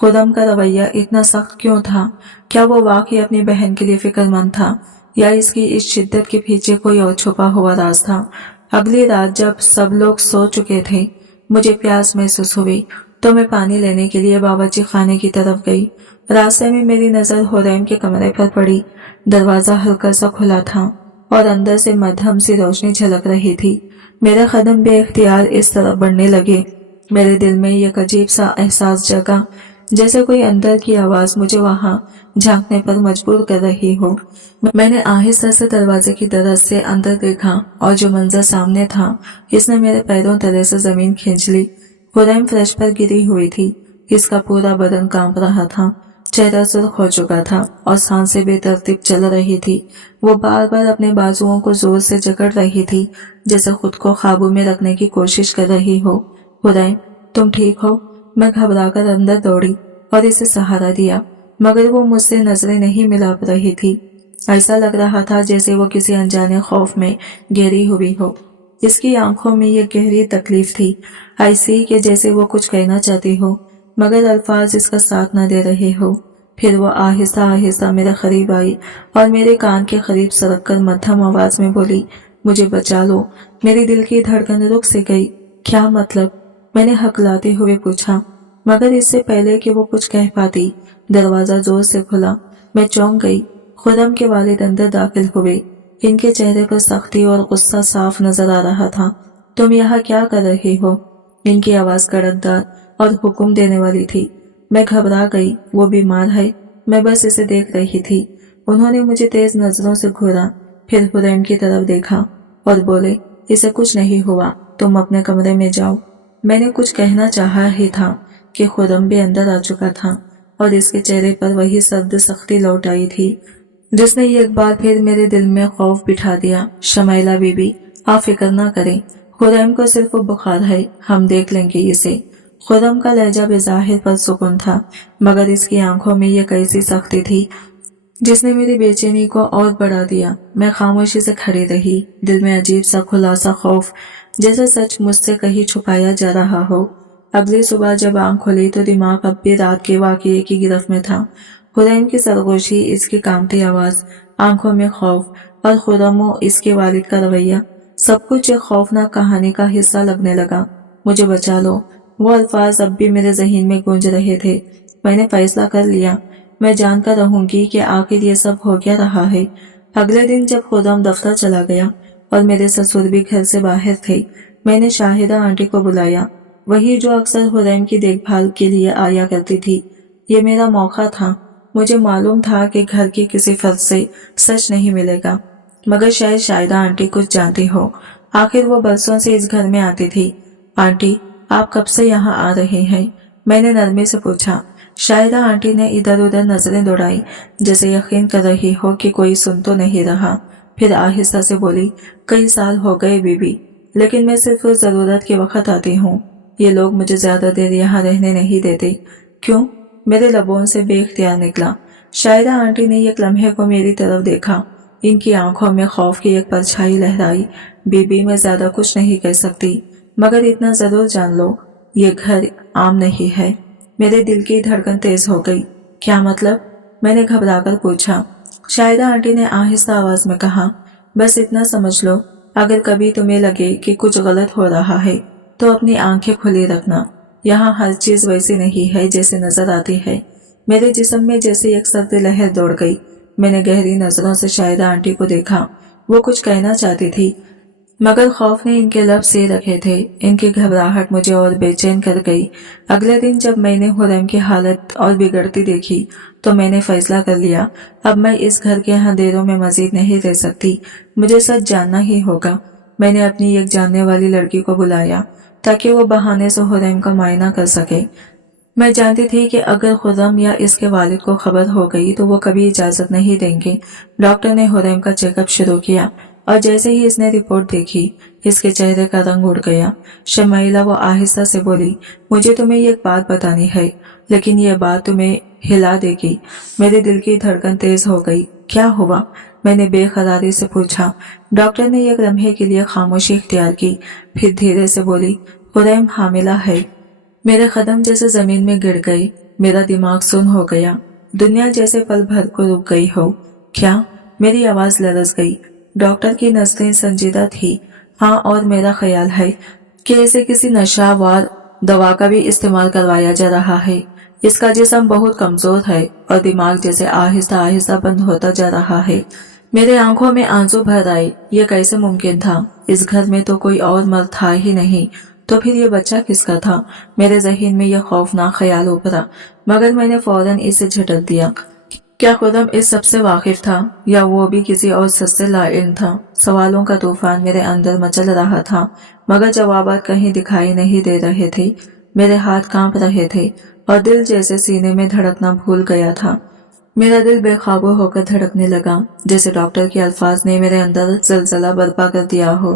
खुरम का रवैया इतना सख्त क्यों था? क्या वो वाकई अपनी बहन के लिए फिक्रमंद था, या इसकी इस शिद्दत के पीछे कोई और छुपा हुआ राज था? अगली रात जब सब लोग सो चुके थे, मुझे प्यास महसूस हुई, तो मैं पानी लेने के लिए बावर्ची खाने की तरफ गई। रास्ते में मेरी नजर खुरैम के कमरे पर पड़ी। दरवाजा हल्का सा खुला था और अंदर से मध्यम सी रोशनी झलक रही थी। मेरे कदम बेख्तियार इस तरफ बढ़ने लगे। मेरे दिल में एक अजीब सा एहसास जगा, जैसे कोई अंदर की आवाज मुझे वहां झांकने पर मजबूर कर रही हो। मैंने आहिस्ता से दरवाजे की तरफ से अंदर देखा, और जो मंजर सामने था, इसने मेरे पैरों तले से जमीन खींच ली। खुरैम फर्श पर गिरी हुई थी। इसका पूरा बदन कांप रहा था, चेहरा सुर्ख हो चुका था और सांसें बेतरतीब चल रही थी। वो बार बार अपने बाजुओं को जोर से जकड़ रही थी, जैसे खुद को काबू में रखने की कोशिश कर रही हो। खुरैम, तुम ठीक हो? मैं घबराकर अंदर दौड़ी और इसे सहारा दिया, मगर वो मुझसे नजरें नहीं मिला रही थी। ऐसा लग रहा था जैसे वो किसी अनजाने खौफ में गहरी हुई हो। इसकी आंखों में ये गहरी तकलीफ थी, ऐसी कि जैसे वो कुछ कहना चाहती हो, मगर अल्फाज इसका साथ न दे रहे हो। फिर वो आहिस्ता आहिस्ता मेरे करीब आई और मेरे कान के करीब सरक कर मध्यम आवाज में बोली, मुझे बचा लो। मेरे दिल की धड़कन रुक से गई। क्या मतलब? मैंने हकलाते हुए पूछा, मगर इससे पहले कि वो कुछ कह पाती, दरवाजा जोर से खुला। मैं चौंक गई। खुरम के वालिद अंदर दाखिल हुए। इनके चेहरे पर सख्ती और गुस्सा साफ नजर आ रहा था। तुम यहाँ क्या कर रहे हो? इनकी आवाज कड़कदार और हुक्म देने वाली थी। मैं घबरा गई। वो बीमार है, मैं बस इसे देख रही थी। उन्होंने मुझे तेज नजरों से घूरा, फिर खुरैम की तरफ देखा और बोले, इसे कुछ नहीं हुआ, तुम अपने कमरे में जाओ। मैंने कुछ कहना चाहा ही था कि खुरम भी अंदर आ चुका था और इसके चेहरे पर वही सर्द सख्ती लौट आई थी, जिसने एक बार फिर मेरे दिल में खौफ बिठा दिया। शमाइला बीबी, आप फिक्र ना करें, खुरैम को सिर्फ बुखार है, हम देख लेंगे इसे। खुरम का लहजा बेज़ाहिर पर सुकून था, मगर इसकी आंखों में यह कैसी सख्ती थी जिसने मेरी बेचैनी को और बढ़ा दिया। मैं खामोशी से खड़ी रही, दिल में अजीब सा खुलासा खौफ, जैसे सच मुझसे कहीं छुपाया जा रहा हो। अगली सुबह जब आंख खुली तो दिमाग अब भी रात के वाकये की गिरफ्त में था। खुरैम की सरगोशी, इसकी कांपती आवाज, आंखों में खौफ और खुरम इसके वालिद का रवैया, सब कुछ एक खौफनाक कहानी का हिस्सा लगने लगा। मुझे बचा लो, वो अल्फाज अब भी मेरे जहन में गूंज रहे थे। मैंने फैसला कर लिया, मैं जानकर रहूंगी कि आखिर ये सब हो क्या रहा है। अगले दिन जब खुरम दफ्तर चला गया और मेरे ससुर भी घर से बाहर थे। मैंने शाहिदा आंटी को बुलाया, वही जो अक्सर हुरैम की देखभाल के लिए आया करती थी। ये मेरा मौका था। मुझे मालूम था कि घर की किसी फर्द से सच नहीं मिलेगा, मगर शायद शाहिदा आंटी कुछ जानती हो। आखिर वो बरसों से इस घर में आती थी। आंटी, आप कब से यहाँ आ रहे हैं? मैंने नरमी से पूछा। शाहिदा आंटी ने इधर उधर नजरें दौड़ाई, जैसे यकीन कर रही हो कि कोई सुन तो नहीं रहा। फिर आहिस्ता से बोली, कई साल हो गए बीबी, लेकिन मैं सिर्फ उस जरूरत के वक्त आती हूँ। ये लोग मुझे ज्यादा देर यहाँ रहने नहीं देते। क्यों? मेरे लबों से बेख्तियार निकला। शाहिदा आंटी ने एक लम्हे को मेरी तरफ देखा। इनकी आंखों में खौफ की एक परछाई लहराई। बीबी, मैं ज्यादा कुछ नहीं कह सकती, मगर इतना जरूर जान लो, ये घर आम नहीं है। मेरे दिल की धड़कन तेज हो गई। क्या मतलब? मैंने घबराकर पूछा। शाहिदा आंटी ने आहिस्ता आवाज में कहा, बस इतना समझ लो, अगर कभी तुम्हें लगे कि कुछ गलत हो रहा है तो अपनी आंखें खुली रखना। यहाँ हर चीज वैसी नहीं है जैसे नजर आती है। मेरे जिस्म में जैसे एक सर्द लहर दौड़ गई। मैंने गहरी नजरों से शाहिदा आंटी को देखा। वो कुछ कहना चाहती थी, मगर खौफ ने इनके लब से रखे थे। इनकी घबराहट मुझे और बेचैन कर गई। अगले दिन जब मैंने हुरैम की हालत और बिगड़ती देखी तो मैंने फैसला कर लिया, अब मैं इस घर के अंधेरों में मजीद नहीं रह सकती। मुझे सच जानना ही होगा। मैंने अपनी एक जानने वाली लड़की को बुलाया ताकि वो बहाने से हुरैम का मुआयना कर सके। मैं जानती थी कि अगर खुर्रम या इसके वालिद को खबर हो गई तो वो कभी इजाजत नहीं देंगे। डॉक्टर ने हुरैम का चेकअप शुरू किया और जैसे ही इसने रिपोर्ट देखी, इसके चेहरे का रंग उड़ गया। शमाइला, वो आहिस्ता से बोली, मुझे तुम्हें एक बात बतानी है, लेकिन ये बात तुम्हें हिला देगी। मेरे दिल की धड़कन तेज हो गई। क्या हुआ? मैंने बेखरारी से पूछा। डॉक्टर ने एक लम्हे के लिए खामोशी इख्तियार की, फिर धीरे से बोली, हुरैम हामिला है। मेरे कदम जैसे जमीन में गिर गए। मेरा दिमाग सुन्न हो गया। दुनिया जैसे पल भर को रुक गई हो। क्या? मेरी आवाज लरज गई। डॉक्टर की नजरें संजीदा थी। हाँ, और मेरा ख्याल है कि इसे किसी नशावार दवा का भी इस्तेमाल करवाया जा रहा है। इसका जिस्म बहुत कमजोर है और दिमाग जैसे आहिस्ता आहिस्ता बंद होता जा रहा है। मेरे आंखों में आंसू भर आए। ये कैसे मुमकिन था? इस घर में तो कोई और मर्द था ही नहीं, तो फिर ये बच्चा किसका था? मेरे ज़हन में यह खौफनाक ख्याल उभरा, मगर मैंने फौरन इसे झटक दिया। क्या खुर्रम इस सबसे वाकिफ था या वो भी किसी और सस्ते लाइल था? सवालों का तूफान मेरे अंदर मचल रहा था, मगर जवाबात कहीं दिखाई नहीं दे रहे थे। मेरे हाथ कांप रहे थे और दिल जैसे सीने में धड़कना भूल गया था। मेरा दिल बेकाबू होकर धड़कने लगा, जैसे डॉक्टर के अल्फाज ने मेरे अंदर जलजला बर्पा कर दिया हो।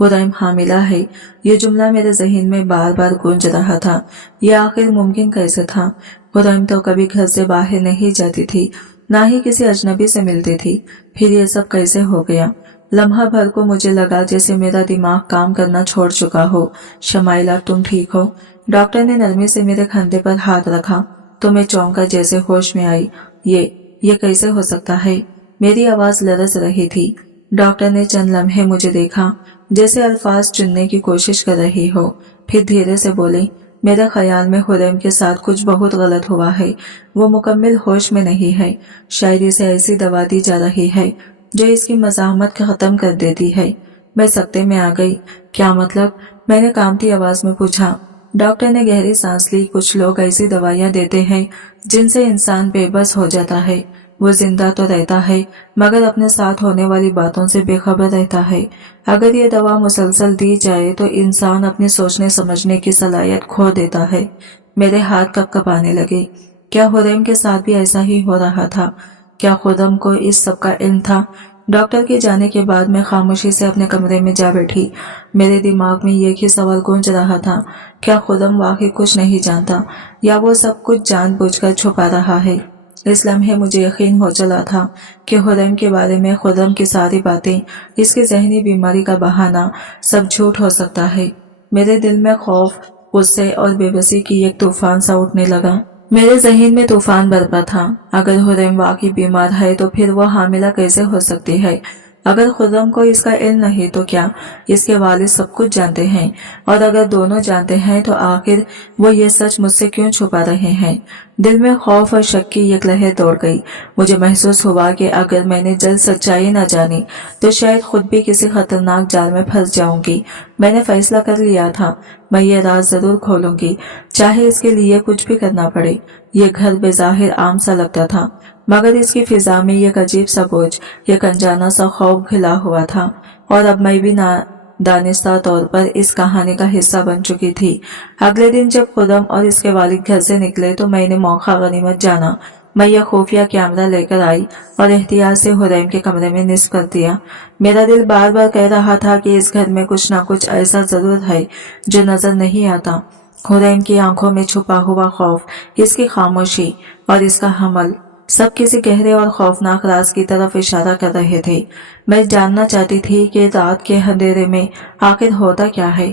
हुरैम हामिला है, ये जुमला मेरे जहन में बार बार गूंज रहा था। यह आखिर मुमकिन कैसे था? हुरैम तो कभी घर से बाहर नहीं जाती थी, ना ही किसी अजनबी से मिलती थी। फिर ये सब कैसे हो गया? लम्हा भर को मुझे लगा जैसे मेरा दिमाग काम करना छोड़ चुका हो। शमाइला, तुम ठीक हो? डॉक्टर ने नरमी से मेरे कंधे पर हाथ रखा तो मैं चौंका जैसे होश में आई। ये कैसे हो सकता है? मेरी आवाज लरज रही थी। डॉक्टर ने चंद लम्हे मुझे देखा, जैसे अल्फाज चुनने की कोशिश कर रही हो। फिर धीरे से बोले, मेरे ख्याल में हुरैम के साथ कुछ बहुत गलत हुआ है। वो मुकम्मल होश में नहीं है। शायद इसे ऐसी दवा दी जा रही है जो इसकी मज़ाहमत खत्म कर देती है। मैं सकते में आ गई। क्या मतलब? मैंने कांपती आवाज में पूछा। डॉक्टर ने गहरी सांस ली। कुछ लोग ऐसी दवाइयां देते हैं जिनसे इंसान बेबस हो जाता है। वो जिंदा तो रहता है, मगर अपने साथ होने वाली बातों से बेखबर रहता है। अगर ये दवा मुसलसल दी जाए तो इंसान अपने सोचने समझने की सलाहियत खो देता है। मेरे हाथ कपकपाने लगे। क्या हुरैम के साथ भी ऐसा ही हो रहा था? क्या खुर्रम को इस सब का इल्म था? डॉक्टर के जाने के बाद मैं खामोशी से अपने कमरे में जा बैठी। मेरे दिमाग में एक ही सवाल गूंज रहा था, क्या खुर्रम वाकई कुछ नहीं जानता या वो सब कुछ जानबूझकर छुपा रहा है? इस लम्हे मुझे यकीन हो चला था कि हुरैम के बारे में खुर्रम की सारी बातें, इसकी जहनी बीमारी का बहाना, सब झूठ हो सकता है। मेरे दिल में खौफ, गुस्से और बेबसी की एक तूफान सा उठने लगा। मेरे जहन में तूफान बरपा था। अगर हुरैम वाकई बीमार है तो फिर वो हामिला कैसे हो सकती है? अगर खुर्रम को इसका इल्म नहीं तो क्या इसके वालिद सब कुछ जानते हैं? और अगर दोनों जानते हैं तो आखिर वो ये सच मुझसे क्यों छुपा रहे हैं? دل میں خوف اور شک کی ایک لہر دوڑ گئی۔ مجھے محسوس ہوا کہ اگر میں نے جلد سچائی نہ جانی تو شاید خود بھی کسی خطرناک جال میں پھنس جاؤں گی۔ میں نے فیصلہ کر لیا تھا، میں یہ راز ضرور کھولوں گی، چاہے اس کے لیے کچھ بھی کرنا پڑے۔ یہ گھر بظاہر عام سا لگتا تھا، مگر اس کی فضا میں ایک عجیب سا بوجھ، ایک انجانا سا خوف گھلا ہوا تھا، اور اب میں بھی دانستہ طور پر اس کہانی کا حصہ بن چکی تھی۔ اگلے دن جب خرم اور اس کے والد گھر سے نکلے تو میں نے موقع غنیمت جانا۔ میں یہ خفیہ کیمرہ لے کر آئی اور احتیاط سے حریم کے کمرے میں نصب کر دیا۔ میرا دل بار بار کہہ رہا تھا کہ اس گھر میں کچھ نہ کچھ ایسا ضرور ہے جو نظر نہیں آتا۔ حریم کی آنکھوں میں چھپا ہوا خوف، اس کی خاموشی اور اس کا حمل، سب کسی گہرے اور خوفناک راز کی طرف اشارہ کر رہے تھے۔ میں جاننا چاہتی تھی کہ رات کے اندھیرے میں آخر ہوتا کیا ہے۔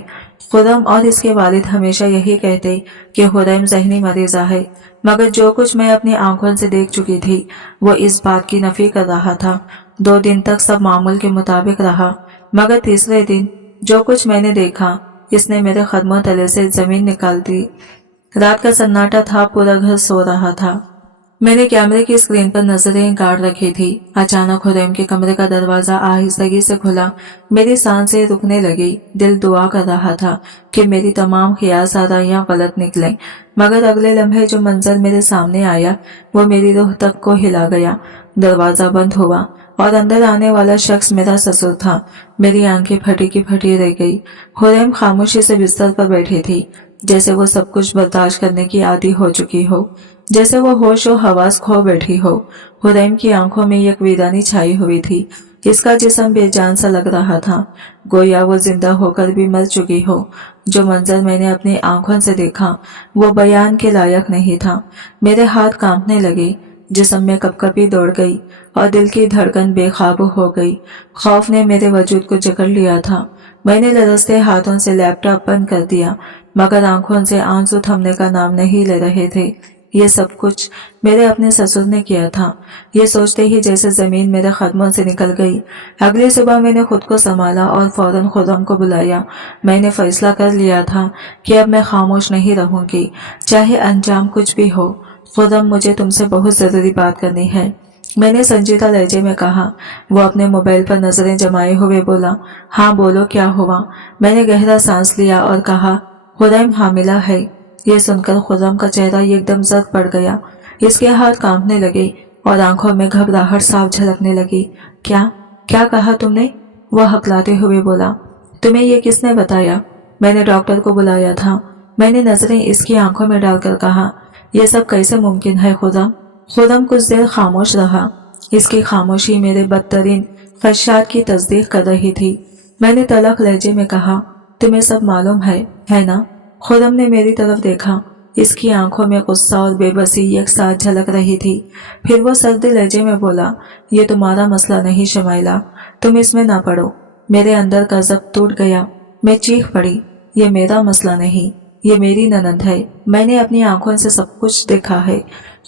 خرم اور اس کے والد ہمیشہ یہی کہتے کہ حریم ذہنی مریضہ ہے، مگر جو کچھ میں اپنی آنکھوں سے دیکھ چکی تھی وہ اس بات کی نفی کر رہا تھا۔ 2 دن تک سب معمول کے مطابق رہا، مگر تیسرے دن جو کچھ میں نے دیکھا اس نے میرے قدموں تلے سے زمین نکال دی۔ رات کا سناٹا تھا، پورا گھر سو رہا تھا۔ میں نے کیمرے کی اسکرین پر نظریں گاڑ رکھی تھی۔ اچانک حریم کے کمرے کا دروازہ آہستگی سے کھلا، میری سانسیں رکنے لگی۔ دل دعا کر رہا تھا کہ میری تمام قیاس آرائیاں غلط نکلیں، مگر اگلے لمحے جو منظر میرے سامنے آیا وہ میری روح تک کو ہلا گیا۔ دروازہ بند ہوا اور اندر آنے والا شخص میرا سسر تھا۔ میری آنکھیں پھٹی کی پھٹی رہ گئی۔ حریم خاموشی سے بستر پر بیٹھی تھی، جیسے وہ سب کچھ برداشت کرنے کی عادی ہو چکی ہو، جیسے وہ ہوش و حواس کھو بیٹھی ہو۔ حریم کی آنکھوں میں ایک ویرانی چھائی ہوئی تھی، اس کا جسم بے جان سا لگ رہا تھا، گویا وہ زندہ ہو کر بھی مر چکی ہو۔ جو منظر میں نے اپنی آنکھوں سے دیکھا وہ بیان کے لائق نہیں تھا۔ میرے ہاتھ کانپنے لگے، جسم میں کپکپی دوڑ گئی اور دل کی دھڑکن بے قابو ہو گئی۔ خوف نے میرے وجود کو جکڑ لیا تھا۔ میں نے لرزتے ہاتھوں سے لیپ ٹاپ بند کر دیا، مگر آنکھوں سے آنسو تھمنے کا نام نہیں لے رہے تھے۔ یہ سب کچھ میرے اپنے سسر نے کیا تھا۔ یہ سوچتے ہی جیسے زمین میرے قدموں سے نکل گئی۔ اگلی صبح میں نے خود کو سنبھالا اور فوراً خرم کو بلایا۔ میں نے فیصلہ کر لیا تھا کہ اب میں خاموش نہیں رہوں گی، چاہے انجام کچھ بھی ہو۔ خرم، مجھے تم سے بہت ضروری بات کرنی ہے، میں نے سنجیدہ لہجے میں کہا۔ وہ اپنے موبائل پر نظریں جمائے ہوئے بولا، ہاں بولو، کیا ہوا؟ میں نے گہرا سانس لیا اور کہا، حریم حاملہ ہے۔ یہ سن کر خرم کا چہرہ ایک دم زرد پڑ گیا، اس کے ہاتھ کانپنے لگے اور آنکھوں میں گھبراہٹ صاف جھلکنے لگی۔ کیا کہا تم نے؟ وہ ہکلاتے ہوئے بولا، تمہیں یہ کس نے بتایا؟ میں نے ڈاکٹر کو بلایا تھا۔ میں نے نظریں اس کی آنکھوں میں ڈال کر کہا، یہ سب کیسے ممکن ہے خرم؟ خرم کچھ دیر خاموش رہا، اس کی خاموشی میرے بدترین خدشات کی تصدیق کر رہی تھی۔ میں نے تلخ لہجے میں کہا، تمہیں سب معلوم ہے نا؟ خرم نے میری طرف دیکھا، اس کی آنکھوں میں غصہ اور بے بسی ایک ساتھ جھلک رہی تھی۔ پھر وہ سرد لہجے میں بولا، یہ تمہارا مسئلہ نہیں شمائلہ، تم اس میں نہ پڑو۔ میرے اندر کا ضبط ٹوٹ گیا، میں چیخ پڑی، یہ میرا مسئلہ نہیں، یہ میری ننند ہے، میں نے اپنی آنکھوں سے سب کچھ دیکھا ہے۔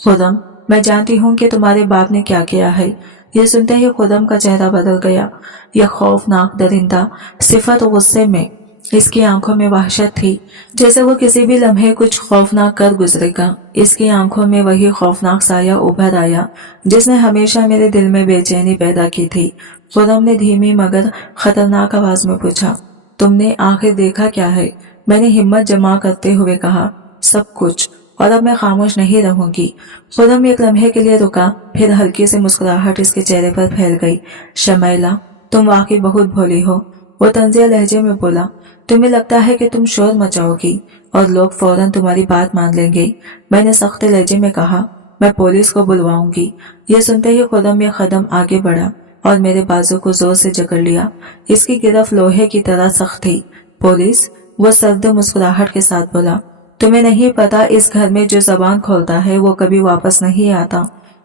خرم، میں جانتی ہوں کہ تمہارے باپ نے کیا کیا ہے۔ یہ سنتے ہی خرم کا چہرہ بدل گیا، یہ خوفناک درندہ صفت غصے میں، اس کی آنکھوں میں وحشت تھی، جیسے وہ کسی بھی لمحے کچھ خوفناک کر گزرے گا۔ اس کی آنکھوں میں وہی خوفناک سایہ ابھر آیا جس نے ہمیشہ میرے دل میں بے چینی پیدا کی تھی۔ خرم نے دھیمی مگر خطرناک آواز میں پوچھا، تم نے آخر دیکھا کیا ہے؟ میں نے ہمت جمع کرتے ہوئے کہا، سب کچھ، اور اب میں خاموش نہیں رہوں گی۔ خرم ایک لمحے کے لیے رکا، پھر ہلکی سی مسکراہٹ اس کے چہرے پر پھیل گئی۔ شمائلہ، تم واقعی بہت بھولی ہو، وہ طنزیہ لہجے میں بولا۔ تمہیں لگتا ہے کہ تم شور مچاؤ گی اور لوگ فوراً تمہاری بات مان لیں گے۔ میں نے سخت لہجے میں کہا، میں پولیس کو بلواؤں گی۔ یہ سنتے ہی خرم ایک قدم آگے بڑھا اور میرے بازو کو زور سے جکڑ لیا۔ اس کی گرفت لوہے کی طرح سخت تھی۔ پولیس؟ وہ سرد مسکراہٹ کے ساتھ بولا، تمہیں نہیں پتا اس گھر میں جو زبان کھولتا ہے وہ کبھی واپس نہیں آتا۔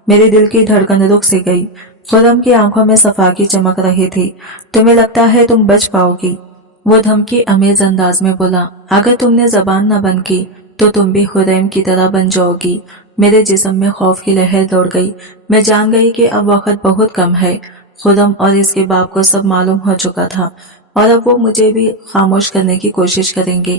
میرے دل کی دھڑکن رک سی گئی۔ خرم کی آنکھوں میں صفا کی چمک رہی تھی۔ تمہیں لگتا ہے تم بچ پاؤ گی؟ وہ دھمکی امیز انداز میں بولا، اگر تم نے زبان نہ بند کی تو تم بھی حریم کی طرح بن جاؤ گی۔ میرے جسم میں خوف کی لہر دوڑ گئی۔ میں جان گئی کہ اب وقت بہت کم ہے۔ خرم اور اس کے باپ کو سب معلوم ہو چکا تھا اور اب وہ مجھے بھی خاموش کرنے کی کوشش کریں گے۔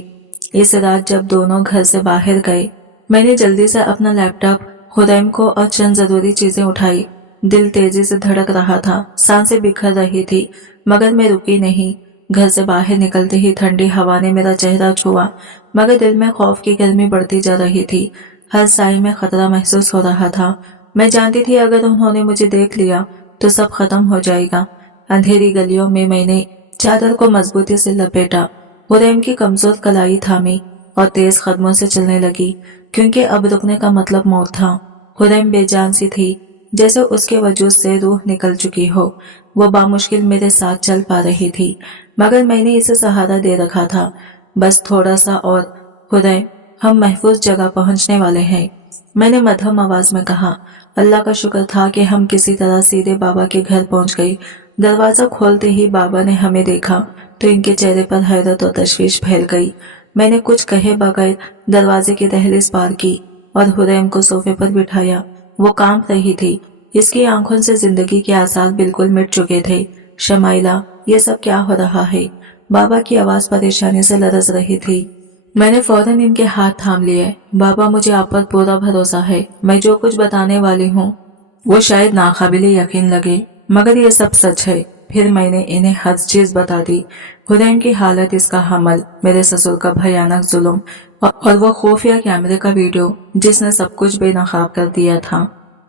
اس رات جب دونوں گھر سے باہر گئے میں نے جلدی سے اپنا لیپ ٹاپ خدیم کو اور چند ضروری چیزیں اٹھائی۔ دل تیزی سے دھڑک رہا تھا، سانسیں بکھر رہی تھی، مگر میں رکی نہیں۔ گھر سے باہر نکلتے ہی ٹھنڈی ہوا نے میرا چہرہ چھوا، مگر دل میں خوف کی گرمی بڑھتی جا رہی تھی۔ ہر سائے میں خطرہ محسوس ہو رہا تھا۔ میں جانتی تھی اگر انہوں نے مجھے دیکھ لیا تو سب ختم ہو جائے گا۔ اندھیری گلیوں میں نے چادر کو مضبوطی سے لپیٹا، خدیم کی کمزور کلائی تھامی اور تیز قدموں سے چلنے لگی، کیونکہ اب رکنے کا مطلب موت تھا۔ خدیم بے جان سی تھی، جیسے اس کے وجود سے روح نکل چکی ہو۔ وہ بامشکل میرے ساتھ چل پا رہی تھی، مگر میں نے اسے سہارا دے رکھا تھا۔ بس تھوڑا سا اور خدیم، ہم محفوظ جگہ پہنچنے والے ہیں، میں نے مدھم آواز میں کہا۔ اللہ کا شکر تھا کہ ہم کسی طرح سیدھے بابا کے گھر پہنچ گئے۔ دروازہ کھولتے ہی بابا نے ہمیں دیکھا تو ان کے چہرے پر حیرت اور تشویش پھیل گئی۔ میں نے کچھ کہے بغیر دروازے کی دہلیز پار کی اور خدیم کو صوفے پر بٹھایا۔ وہ کانپ رہی تھی، اس کی آنکھوں سے زندگی کے آثار بالکل مٹ چکے تھے۔ شمائلہ، یہ سب کیا ہو رہا ہے؟ بابا کی آواز پریشانی سے لرز رہی تھی۔ میں نے فوراً ان کے ہاتھ تھام لیے۔ بابا، مجھے آپ پر پورا بھروسہ ہے، میں جو کچھ بتانے والی ہوں وہ شاید ناقابل یقین لگے، مگر یہ سب سچ ہے۔ پھر میں نے انہیں ہر چیز بتا دی، خدیم کی حالت، اس کا حمل، میرے سسر کا بھیانک ظلم اور وہ خفیہ کیمرے کا ویڈیو جس نے سب کچھ بے نقاب کر دیا تھا۔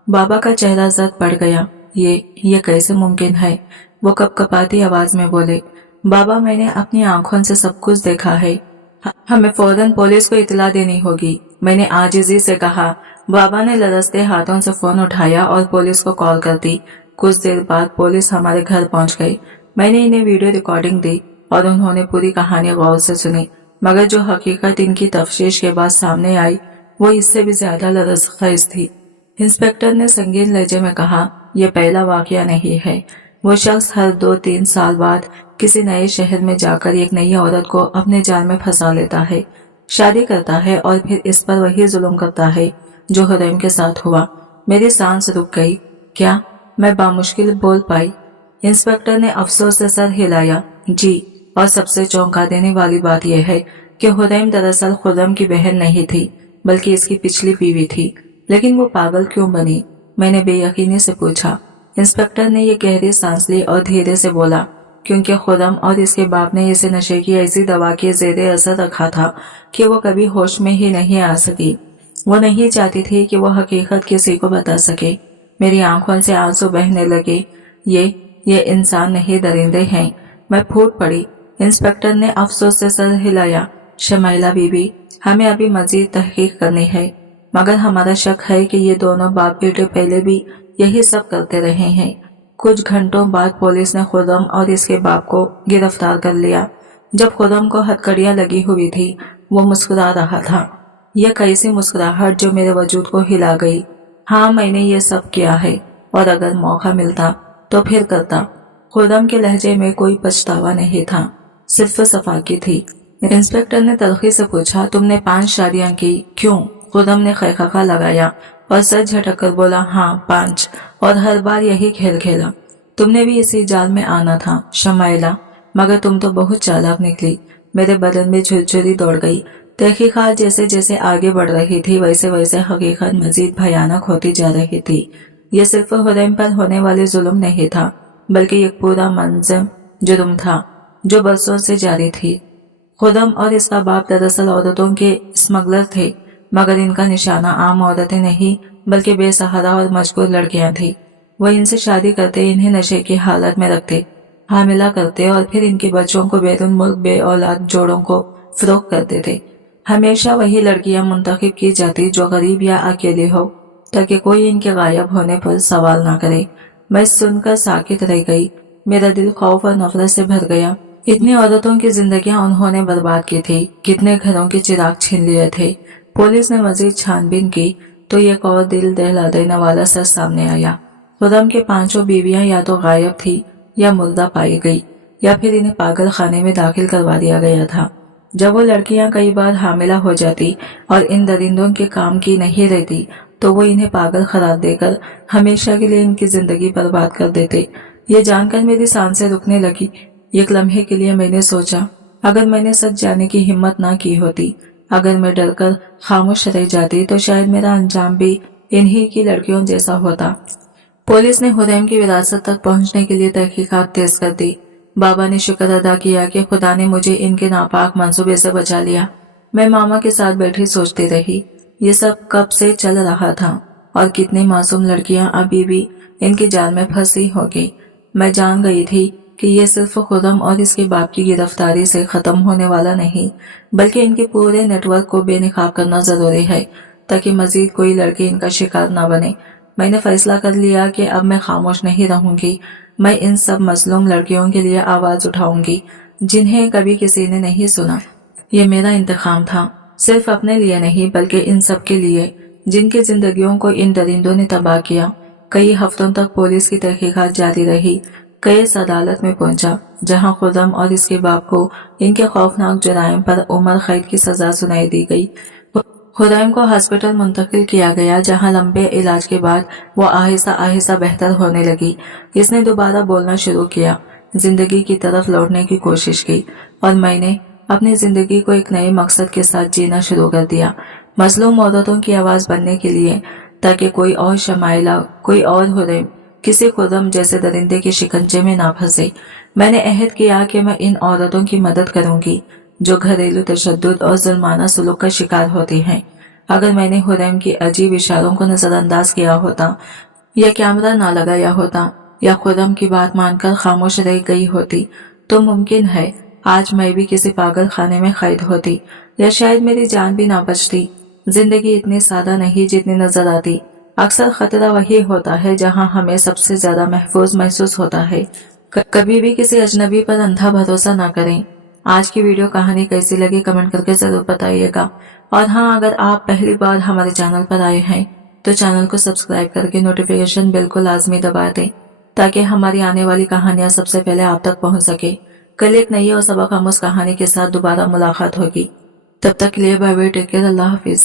بابا کا چہرہ زرد پڑ گیا۔ یہ کیسے ممکن ہے؟ وہ کپ کپاتی آواز میں بولے۔ بابا، میں نے اپنی آنکھوں سے سب کچھ دیکھا ہے، ہمیں فوراً پولیس کو اطلاع دینی ہوگی، میں نے عاجزی سے کہا۔ بابا نے لرزتے ہاتھوں سے فون اٹھایا اور پولیس کو کال کر دی۔ کچھ دیر بعد پولیس ہمارے گھر پہنچ گئی۔ میں نے انہیں ویڈیو ریکارڈنگ دی اور انہوں نے پوری کہانی غور سے سنی، مگر جو حقیقت ان کی تفتیش کے بعد سامنے آئی وہ اس سے بھی زیادہ لرز خیز تھی۔ انسپکٹر نے سنگین لہجے میں کہا، یہ پہلا واقعہ نہیں ہے۔ وہ شخص ہر 2-3 سال بعد کسی نئے شہر میں جا کر ایک نئی عورت کو اپنے جال میں پھنسا لیتا ہے، شادی کرتا ہے اور پھر اس پر وہی ظلم کرتا ہے جو خدیم کے ساتھ ہوا۔ میری سانس رک گئی۔ کیا؟ میں بامشکل بول پائی۔ انسپکٹر نے افسوس سے سر ہلایا۔ جی، اور سب سے چونکا دینے والی بات یہ ہے کہ خدیم دراصل خرم کی بہن نہیں تھی، بلکہ اس کی پچھلی بیوی تھی۔ لیکن وہ پاگل کیوں بنی؟ میں نے بے یقینی سے پوچھا۔ انسپکٹر نے یہ گہری سانس لی اور دھیرے سے بولا، کیونکہ خرم اور اس کے باپ نے اسے نشے کی ایسی دوا کے زیر اثر رکھا تھا کہ وہ کبھی ہوش میں ہی نہیں آ سکی۔ وہ نہیں چاہتی تھی کہ وہ حقیقت کسی کو بتا سکے۔ میری آنکھوں سے آنسو بہنے لگے۔ یہ انسان نہیں، درندے ہیں۔ میں پھوٹ پڑی۔ انسپکٹر نے افسوس سے سر ہلایا۔ شمائلہ بی بی، ہمیں ابھی مزید تحقیق کرنی ہے، مگر ہمارا شک ہے کہ یہ دونوں باپ بیٹے پہلے بھی یہی سب کرتے رہے ہیں۔ کچھ گھنٹوں بعد پولیس نے خرم اور اس کے باپ کو گرفتار کر لیا۔ جب خرم کو ہتھکڑیاں لگی ہوئی تھی وہ مسکرا رہا تھا، یہ کیسی مسکراہٹ جو میرے وجود کو ہلا گئی۔ ہاں، میں نے یہ سب کیا ہے، اور اگر موقع ملتا تو پھر کرتا۔ خرم کے لہجے میں کوئی پچھتاوا نہیں تھا، صرف صفاقی تھی۔ انسپکٹر نے تلخی سے پوچھا، تم نے 5 شادیاں کی، کیوں؟ خرم نے خیخکا لگایا اور سر جھٹک کر بولا، ہاں 5، اور ہر بار یہی کھیل کھیلا۔ تم نے بھی اسی جال میں آنا تھا شمائلہ، مگر تم تو بہت چالاک نکلی۔ میرے بدن میں جھرجھری دوڑ گئی۔ تحقیقات جیسے جیسے آگے بڑھ رہی تھی ویسے ویسے حقیقت مزید بھیانک ہوتی جا رہی تھی۔ یہ صرف خریم پر ہونے والے ظلم نہیں تھا، بلکہ ایک پورا منظم جرم تھا جو برسوں سے جاری تھی۔ خرم اور اس کا باپ دراصل عورتوں کے اسمگلر تھے، مگر ان کا نشانہ عام عورتیں نہیں بلکہ بے سہارا اور مجبور لڑکیاں تھیں۔ وہ ان سے شادی کرتے، انہیں نشے کی حالت میں رکھتے، حاملہ کرتے اور پھر ان کے بچوں کو بیرون ملک بے اولاد جوڑوں کو فروخت کرتے تھے۔ ہمیشہ وہی لڑکیاں منتخب کی جاتی جو غریب یا اکیلی ہو، تاکہ کوئی ان کے غائب ہونے پر سوال نہ کرے۔ میں سن کر ساکت رہ گئی۔ میرا دل خوف اور نفرت سے بھر گیا۔ اتنی عورتوں کی زندگیاں انہوں نے برباد کی تھی، کتنے گھروں کے چراغ چھین لیے تھے۔ پولیس نے مزید چھان بین کی تو ایک اور دل دہلا دینے والا سچ سامنے آیا۔ خرم کے 5 بیویاں یا تو غائب تھی یا مردہ پائی گئی، یا پھر انہیں پاگل خانے میں داخل کروا دیا گیا تھا۔ جب وہ لڑکیاں کئی بار حاملہ ہو جاتی اور ان درندوں کے کام کی نہیں رہتی تو وہ انہیں پاگل قرار دے کر ہمیشہ کے لیے ان کی زندگی برباد کر دیتے۔ یہ جان کر میری سانسیں رکنے لگی۔ ایک لمحے کے لیے میں نے سوچا، اگر میں نے سچ جانے کی ہمت نہ کی ہوتی अगर मैं डर कर खामोश रह जाती तो शायद मेरा अंजाम भी इन्हीं की लड़कियों जैसा होता। पुलिस ने हुरैम की विरासत तक पहुंचने के लिए तहकीकात तेज कर दी। बाबा ने शुक्र अदा किया कि खुदा ने मुझे इनके नापाक मंसूबे से बचा लिया। मैं मामा के साथ बैठी सोचती रही, ये सब कब से चल रहा था और कितनी मासूम लड़कियां अभी भी इनके जाल में फंसी होगी। मैं जान गई थी कि ये सिर्फ खुर्रम और इसके बाप की गिरफ्तारी से खत्म होने वाला नहीं, बल्कि इनके पूरे नेटवर्क को बेनकाब करना जरूरी है ताकि मजीद कोई लड़की इनका शिकार न बने। मैंने फैसला कर लिया कि अब मैं खामोश नहीं रहूंगी। मैं इन सब मजलूम लड़कियों के लिए आवाज उठाऊंगी जिन्हें कभी किसी ने नहीं सुना। ये मेरा इंतखाम था, सिर्फ अपने लिए नहीं बल्कि इन सब के लिए जिनकी जिंदगियों को इन दरिंदों ने तबाह किया। कई हफ्तों तक पुलिस की तहकीकात जारी रही। केस अदालत में पहुंचा जहां खुर्रम और इसके बाप को इनके खौफनाक जुराइम पर उम्र कैद की सजा सुनाई दी गई। खुरैम को हॉस्पिटल मुंतकिल किया गया जहां लंबे इलाज के बाद वो आहिस्ता आहिस्ता बेहतर होने लगी। इसने दोबारा बोलना शुरू किया, जिंदगी की तरफ लौटने की कोशिश की और मैंने अपनी जिंदगी को एक नए मकसद के साथ जीना शुरू कर दिया, मजलूम औरतों की आवाज बनने के लिए, ताकि कोई और शमाइला, कोई और हुरैम किसी खुर्रम जैसे दरिंदे के शिकंजे में ना फंसे। मैंने अहद किया कि मैं इन औरतों की मदद करूंगी जो घरेलू तशद्दुद और जुल्माना सुलूक का शिकार होती हैं। अगर मैंने हुरैम की अजीब इशारों को नजरअंदाज किया होता या कैमरा ना लगाया होता या खुर्रम की बात मानकर खामोश रह गई होती तो मुमकिन है आज मैं भी किसी पागल खाने में कैद होती या शायद मेरी जान भी ना बचती। जिंदगी इतनी सादा नहीं जितनी नजर आती। अक्सर खतरा वही होता है जहां हमें सबसे ज्यादा महफूज महसूस होता है। कभी भी किसी अजनबी पर अंधा भरोसा ना करें। आज की वीडियो कहानी कैसी लगी कमेंट करके जरूर बताइएगा। और हाँ, अगर आप पहली बार हमारे चैनल पर आए हैं तो चैनल को सब्सक्राइब करके नोटिफिकेशन बिल को लाजमी दबा दें ताकि हमारी आने वाली कहानियां सबसे पहले आप तक पहुंच सके। कल एक नई और सबक आमूज कहानी के साथ दोबारा मुलाकात होगी। तब तक के लिए बाय बाय, टेक केयर, अल्लाह हाफिज।